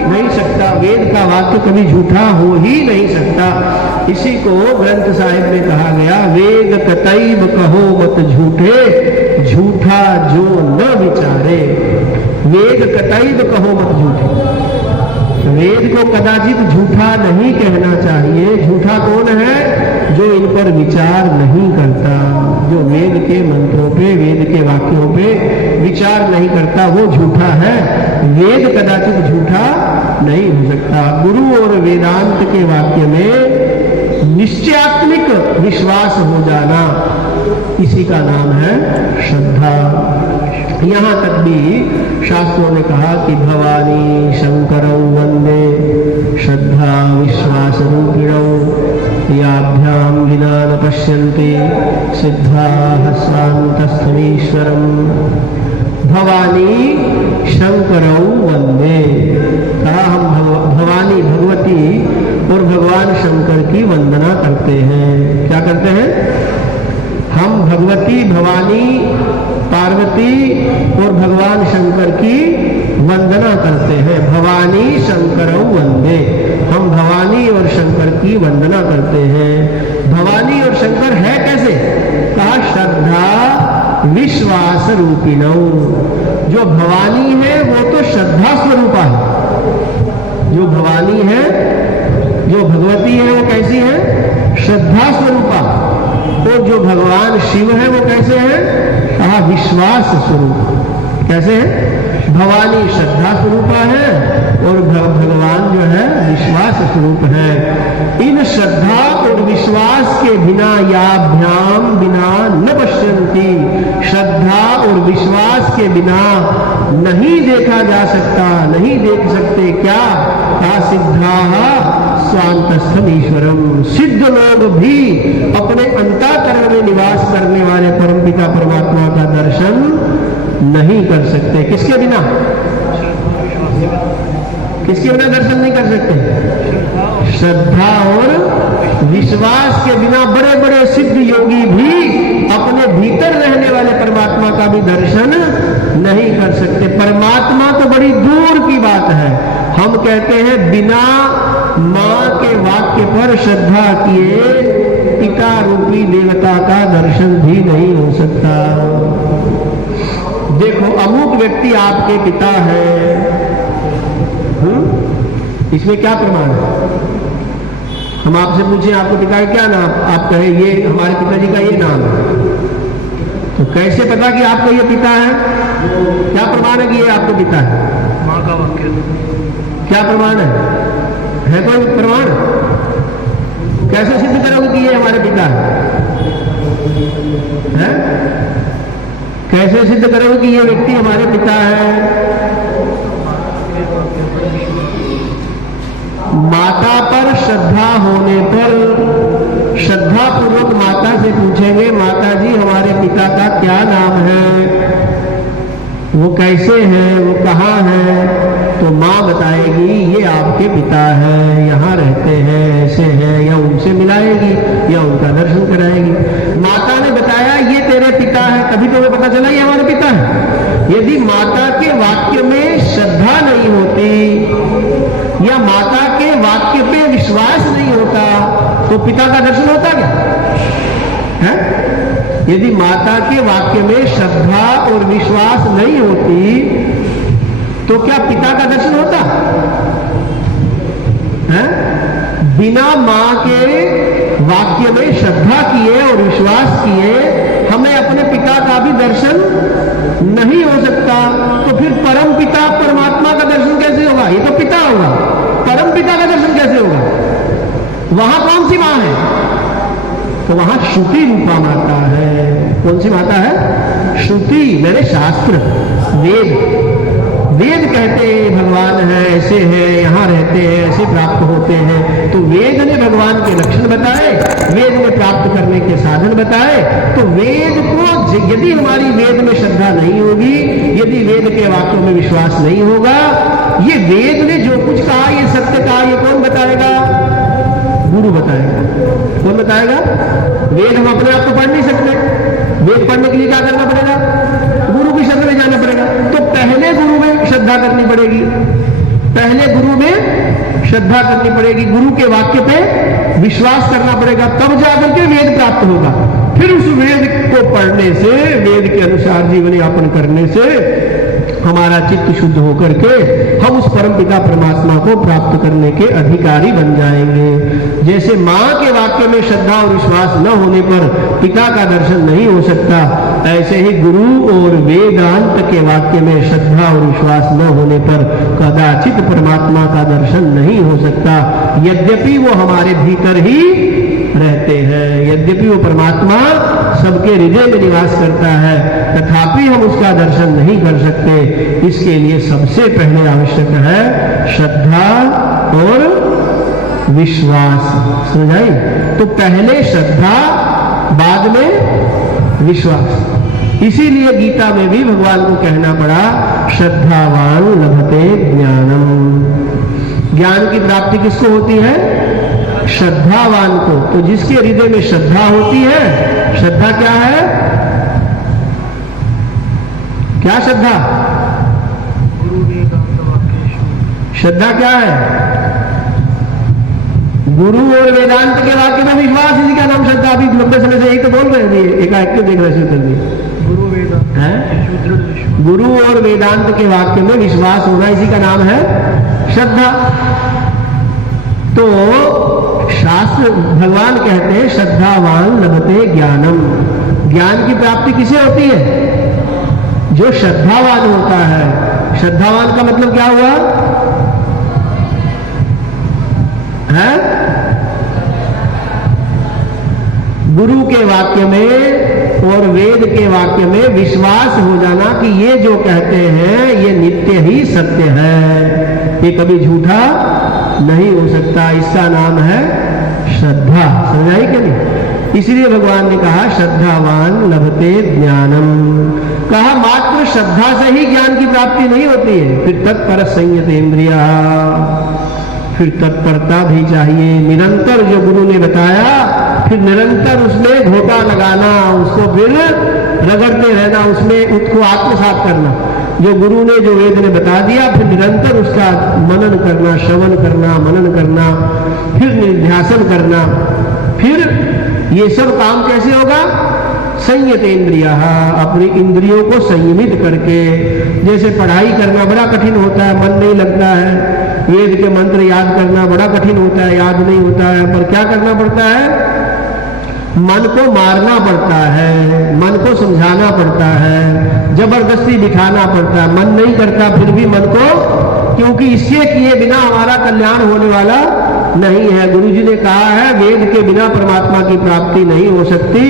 नहीं सकता। वेद का वाक्य कभी झूठा हो ही नहीं सकता। इसी को ग्रंथ साहिब में कहा गया, वेद कतैब कहो मत झूठे, झूठा जो न विचारे। वेद कतैब कहो मत झूठे, वेद को कदाचित झूठा नहीं कहना चाहिए। झूठा कौन है? जो इन पर विचार नहीं करता, जो वेद के मंत्रों पे, वेद के वाक्यों पे विचार नहीं करता, वो झूठा है। वेद कदाचित झूठा नहीं हो सकता। गुरु और वेदांत के वाक्य में निश्चयात्मिक विश्वास हो जाना, इसी का नाम है श्रद्धा। यहां तक भी शास्त्रों ने कहा कि भवानी शंकरौ वंदे श्रद्धा विश्वास रूपिणौ, याभ्याम विना न पश्यन्ति सिद्धा स्वान्तस्थमीश्वरम्। भवानी शंकरौ वंदे, कहा हम भवानी भगवती और भगवान शंकर की वंदना करते हैं। क्या करते हैं? हम भगवती, भवानी, पार्वती और भगवान शंकर की वंदना करते हैं। भवानी शंकरौ वंदे, हम भवानी और शंकर की वंदना करते हैं। भवानी और शंकर है कैसे? कहा श्रद्धा विश्वास रूपिणौ। जो भवानी है वो तो श्रद्धा स्वरूपा है। जो भवानी है, जो भगवती है, वो कैसी है? श्रद्धा स्वरूपा। और जो भगवान शिव है वो कैसे है? कहा विश्वास स्वरूप। कैसे है? भवानी श्रद्धा स्वरूपा है और भगवान जो है विश्वास स्वरूप है। इन श्रद्धा और विश्वास के बिना याभ्याम बिना न पश्यन्ति, श्रद्धा और विश्वास के बिना नहीं देखा जा सकता, नहीं देख सकते। क्या? कहा सिद्धा स्वान्तस्थम ईश्वरम। सिद्ध लोग भी अपने अंतःकरण में निवास करने वाले परमपिता परमात्मा का दर्शन नहीं कर सकते। किसके बिना? किसके बिना दर्शन नहीं कर सकते? श्रद्धा और विश्वास के बिना बड़े बड़े सिद्ध योगी भी अपने भीतर रहने वाले परमात्मा का भी दर्शन नहीं कर सकते। परमात्मा तो बड़ी दूर की बात है। हम कहते हैं बिना मां के वाक्य पर श्रद्धा किए पिता रूपी देवता का दर्शन भी नहीं हो सकता। देखो, अमुक व्यक्ति आपके पिता है, इसमें क्या प्रमाण है? हम आपसे पूछे आपके पिता का क्या नाम, आप कहे ये हमारे पिताजी का ये नाम है, तो कैसे पता कि आपका ये पिता है? क्या प्रमाण है कि ये आपका पिता है? मां का वाक्य। क्या प्रमाण है कोई प्रमाण? कैसे सिद्ध करोगे कि ये हमारे पिता है? कैसे सिद्ध करोगे कि ये व्यक्ति हमारे पिता है? माता पर श्रद्धा होने पर श्रद्धा पूर्वक माता से पूछेंगे, माता जी हमारे पिता का क्या नाम है, वो कैसे हैं, वो कहाँ है? तो माँ बताएगी ये आपके पिता है, यहाँ रहते हैं, ऐसे हैं, या उनसे मिलाएगी या उनका दर्शन कराएगी। माता ने बताया ये तेरे पिता है, तभी तुम्हें पता चला ये हमारे पिता है। यदि माता के वाक्य में श्रद्धा नहीं होती या माता के वाक्य पे विश्वास नहीं होता तो पिता का दर्शन होता क्या है? यदि माता के वाक्य में श्रद्धा और विश्वास नहीं होती तो क्या पिता का दर्शन होता है? बिना मां के वाक्य में श्रद्धा किए और विश्वास किए हमें अपने पिता का भी दर्शन नहीं हो सकता। तो फिर परम पिता परमात्मा का दर्शन कैसे होगा? ये तो पिता होगा, परम पिता का दर्शन कैसे होगा? वहां कौन सी मां है? तो वहां श्रुति रूपा माता है। कौन सी माता है? श्रुति, मेरे शास्त्र, वेद। वेद कहते हैं भगवान है, ऐसे है, यहाँ रहते हैं, ऐसे प्राप्त होते हैं। तो वेद ने भगवान के लक्षण बताए, वेद ने प्राप्त करने के साधन बताए। तो वेद को यदि हमारी वेद में श्रद्धा नहीं होगी, यदि वेद के वाक्यों में विश्वास नहीं होगा, ये वेद ने जो कुछ कहा, ये सत्य कहा, ये कौन बताएगा? गुरु बताएगा। कौन बताएगा? वेद हम अपने आप को पढ़ नहीं सकते। वेद पढ़ने के लिए क्या करना पड़ेगा? गुरु की शरण में जाना पड़ेगा। तो पहले गुरु में श्रद्धा करनी पड़ेगी, पहले गुरु में श्रद्धा करनी पड़ेगी, गुरु के वाक्य पे विश्वास करना पड़ेगा, तब जाकर के वेद प्राप्त होगा। फिर उस वेद को पढ़ने से, वेद के अनुसार जीवन यापन करने से हमारा चित्त शुद्ध होकर के हम उस परमपिता परमात्मा को प्राप्त करने के अधिकारी बन जाएंगे। जैसे मां के वाक्य में श्रद्धा और विश्वास न होने पर पिता का दर्शन नहीं हो सकता, ऐसे ही गुरु और वेदांत के वाक्य में श्रद्धा और विश्वास न होने पर कदाचित परमात्मा का दर्शन नहीं हो सकता। यद्यपि वो हमारे भीतर ही रहते हैं, यद्यपि वो परमात्मा सबके हृदय में निवास करता है, तथापि हम उसका दर्शन नहीं कर सकते। इसके लिए सबसे पहले आवश्यक है श्रद्धा और विश्वास। समझाई? तो पहले श्रद्धा, बाद में विश्वास। इसीलिए गीता में भी भगवान को कहना पड़ा श्रद्धावान लभते ज्ञानम। ज्ञान की प्राप्ति किसको होती है? श्रद्धावान को। तो जिसके हृदय में श्रद्धा होती है, श्रद्धा क्या है? क्या श्रद्धा? श्रद्धा क्या है? गुरु और वेदांत के वाक्य में विश्वास, इसी का नाम श्रद्धा। अभी लंबे समय से यही तो बोल रहे थे, एकाएक देख रहे थे। गुरु और वेदांत के वाक्य में विश्वास होना, इसी का नाम है श्रद्धा। तो शास्त्र, भगवान कहते हैं श्रद्धावान लभते ज्ञानम। ज्ञान की प्राप्ति किसे होती है? जो श्रद्धावान होता है। श्रद्धावान का मतलब क्या हुआ है? गुरु के वाक्य में और वेद के वाक्य में विश्वास हो जाना कि ये जो कहते हैं ये नित्य ही सत्य है, ये कभी झूठा नहीं हो सकता। इसका नाम है श्रद्धा। समझाई कि नहीं? इसलिए भगवान ने कहा श्रद्धावान लभते ज्ञानम। कहा मात्र श्रद्धा से ही ज्ञान की प्राप्ति नहीं होती है, फिर तत्पर संयत इंद्रिया, फिर तत्परता भी चाहिए। निरंतर जो गुरु ने बताया, फिर निरंतर उसमें घोटा लगाना, उसको फिर रगड़ते रहना, उसमें उसको आत्मसात करना। जो गुरु ने, जो वेद ने बता दिया, फिर निरंतर उसका मनन करना, श्रवण करना, मनन करना, फिर निध्यासन करना। फिर ये सब काम कैसे होगा? संयत इंद्रिया, अपनी इंद्रियों को संयमित करके। जैसे पढ़ाई करना बड़ा कठिन होता है, मन नहीं लगता है। वेद के मंत्र याद करना बड़ा कठिन होता है, याद नहीं होता है। पर क्या करना पड़ता है? मन को मारना पड़ता है, मन को समझाना पड़ता है, जबरदस्ती बिठाना पड़ता है। मन नहीं करता फिर भी मन को, क्योंकि इसके किए बिना हमारा कल्याण होने वाला नहीं है। गुरु जी ने कहा है वेद के बिना परमात्मा की प्राप्ति नहीं हो सकती,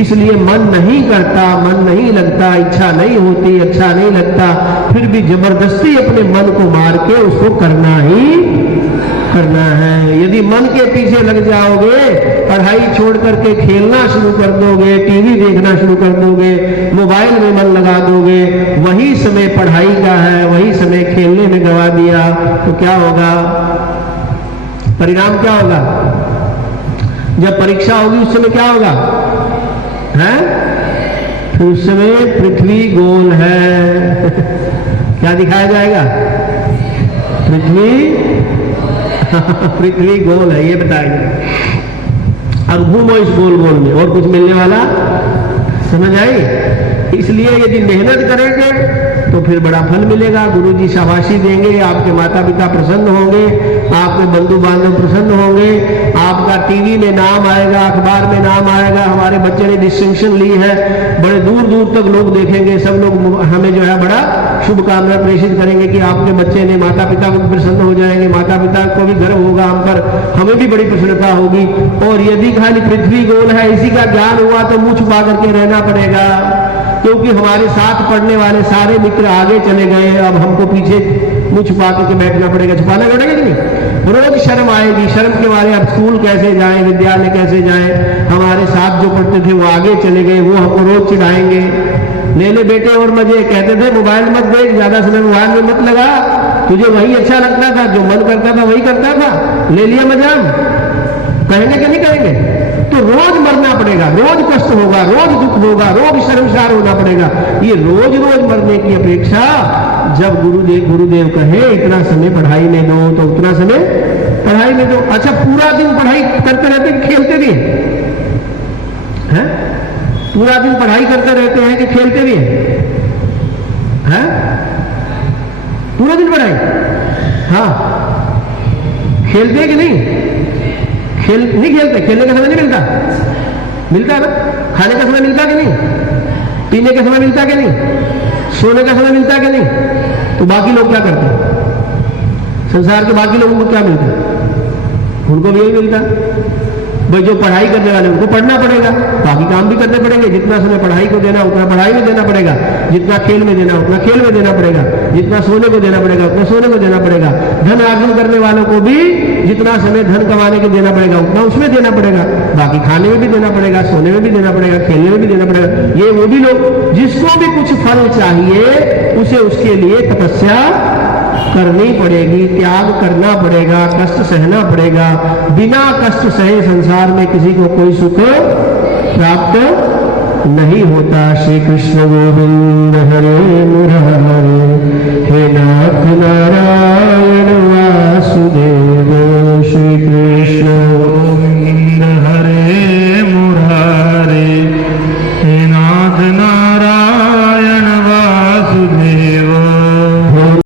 इसलिए मन नहीं करता, मन नहीं लगता, इच्छा नहीं होती, अच्छा नहीं लगता, फिर भी जबरदस्ती अपने मन को मार के उसको करना ही करना है। यदि मन के पीछे लग जाओगे, पढ़ाई छोड़ करके खेलना शुरू कर दोगे, टीवी देखना शुरू कर दोगे, मोबाइल में मन लगा दोगे, वही समय पढ़ाई का है, वही समय खेलने में गवा दिया, तो क्या होगा? परिणाम क्या होगा? जब परीक्षा होगी उस समय क्या होगा? हैं? फिर उस समय पृथ्वी गोल है। क्या दिखाया जाएगा? पृथ्वी गोल है, ये बताएंगे। अब घूमो इस गोल गोल में, और कुछ मिलने वाला समझ आई? इसलिए यदि मेहनत करेंगे तो फिर बड़ा फल मिलेगा। गुरु जी शाबाशी देंगे, आपके माता पिता प्रसन्न होंगे, आपके बंधु बांधव प्रसन्न होंगे, आपका टीवी में नाम आएगा, अखबार में नाम आएगा, हमारे बच्चे ने डिस्टिंक्शन ली है, बड़े दूर दूर तक लोग देखेंगे, सब लोग हमें जो है बड़ा शुभकामना प्रेषित करेंगे कि आपके बच्चे ने, माता पिता को प्रसन्न हो जाएंगे, माता पिता को भी गर्व होगा हम पर, हमें भी बड़ी प्रसन्नता होगी। और यदि खाली पृथ्वी गोल है, इसी का ज्ञान हुआ तो मुंह छुपा करके रहना पड़ेगा, क्योंकि हमारे साथ पढ़ने वाले सारे मित्र आगे चले गए, अब हमको पीछे मुंह छुपा करके बैठना पड़ेगा। छुपाना पड़ेगा कि नहीं? रोज शर्म आएगी, शर्म के मारे अब स्कूल कैसे जाएं, विद्यालय कैसे जाएं। हमारे साथ जो पढ़ते थे वो आगे चले गए, वो हमको रोज चिढ़ाएंगे, ले ले बेटे और मजे। कहते थे मोबाइल मत देख, ज्यादा समय मोबाइल में मत लगा, तुझे वही अच्छा लगता था, जो मन करता था वही करता था, ले लिया मजा। कहेंगे कि नहीं कहेंगे? तो रोज मरना पड़ेगा, रोज कष्ट होगा, रोज दुख होगा, रोज शर्मसार होना पड़ेगा। ये रोज रोज मरने की अपेक्षा जब गुरुदेव कहे इतना समय पढ़ाई में दो तो उतना समय पढ़ाई में दो। अच्छा, पूरा दिन पढ़ाई करते रहते कि खेलते भी हैं? पूरा दिन पढ़ाई करते रहते हैं कि खेलते भी हैं? पूरा दिन पढ़ाई? हाँ, खेलते कि नहीं? नहीं खेलते। खेलने का समय नहीं मिलता? मिलता है ना? खाने का समय मिलता कि नहीं? पीने का समय मिलता कि नहीं? सोने का समय मिलता कि नहीं? तो बाकी लोग क्या करते हैं? संसार के बाकी लोगों को क्या मिलता है? उनको भी यही मिलता भाई। जो पढ़ाई करने वाले उनको पढ़ना पड़ेगा, बाकी काम भी करने पड़ेंगे। जितना समय पढ़ाई को देना उतना पढ़ाई में देना पड़ेगा, जितना खेल में देना उतना खेल में देना पड़ेगा, जितना सोने को देना पड़ेगा उतना सोने को देना पड़ेगा। धन अर्जन करने वालों को भी जितना समय धन कमाने के देना पड़ेगा उतना उसमें देना पड़ेगा, बाकी खाने में भी देना पड़ेगा, सोने में भी देना पड़ेगा, खेलने में भी देना पड़ेगा। ये वो भी लोग जिसको भी कुछ फल चाहिए उसे उसके लिए तपस्या करनी पड़ेगी, त्याग करना पड़ेगा, कष्ट सहना पड़ेगा। बिना कष्ट सहे संसार में किसी को कोई सुख प्राप्त नहीं होता। श्री कृष्ण गोविंद हरे मुरारे, हे नारायण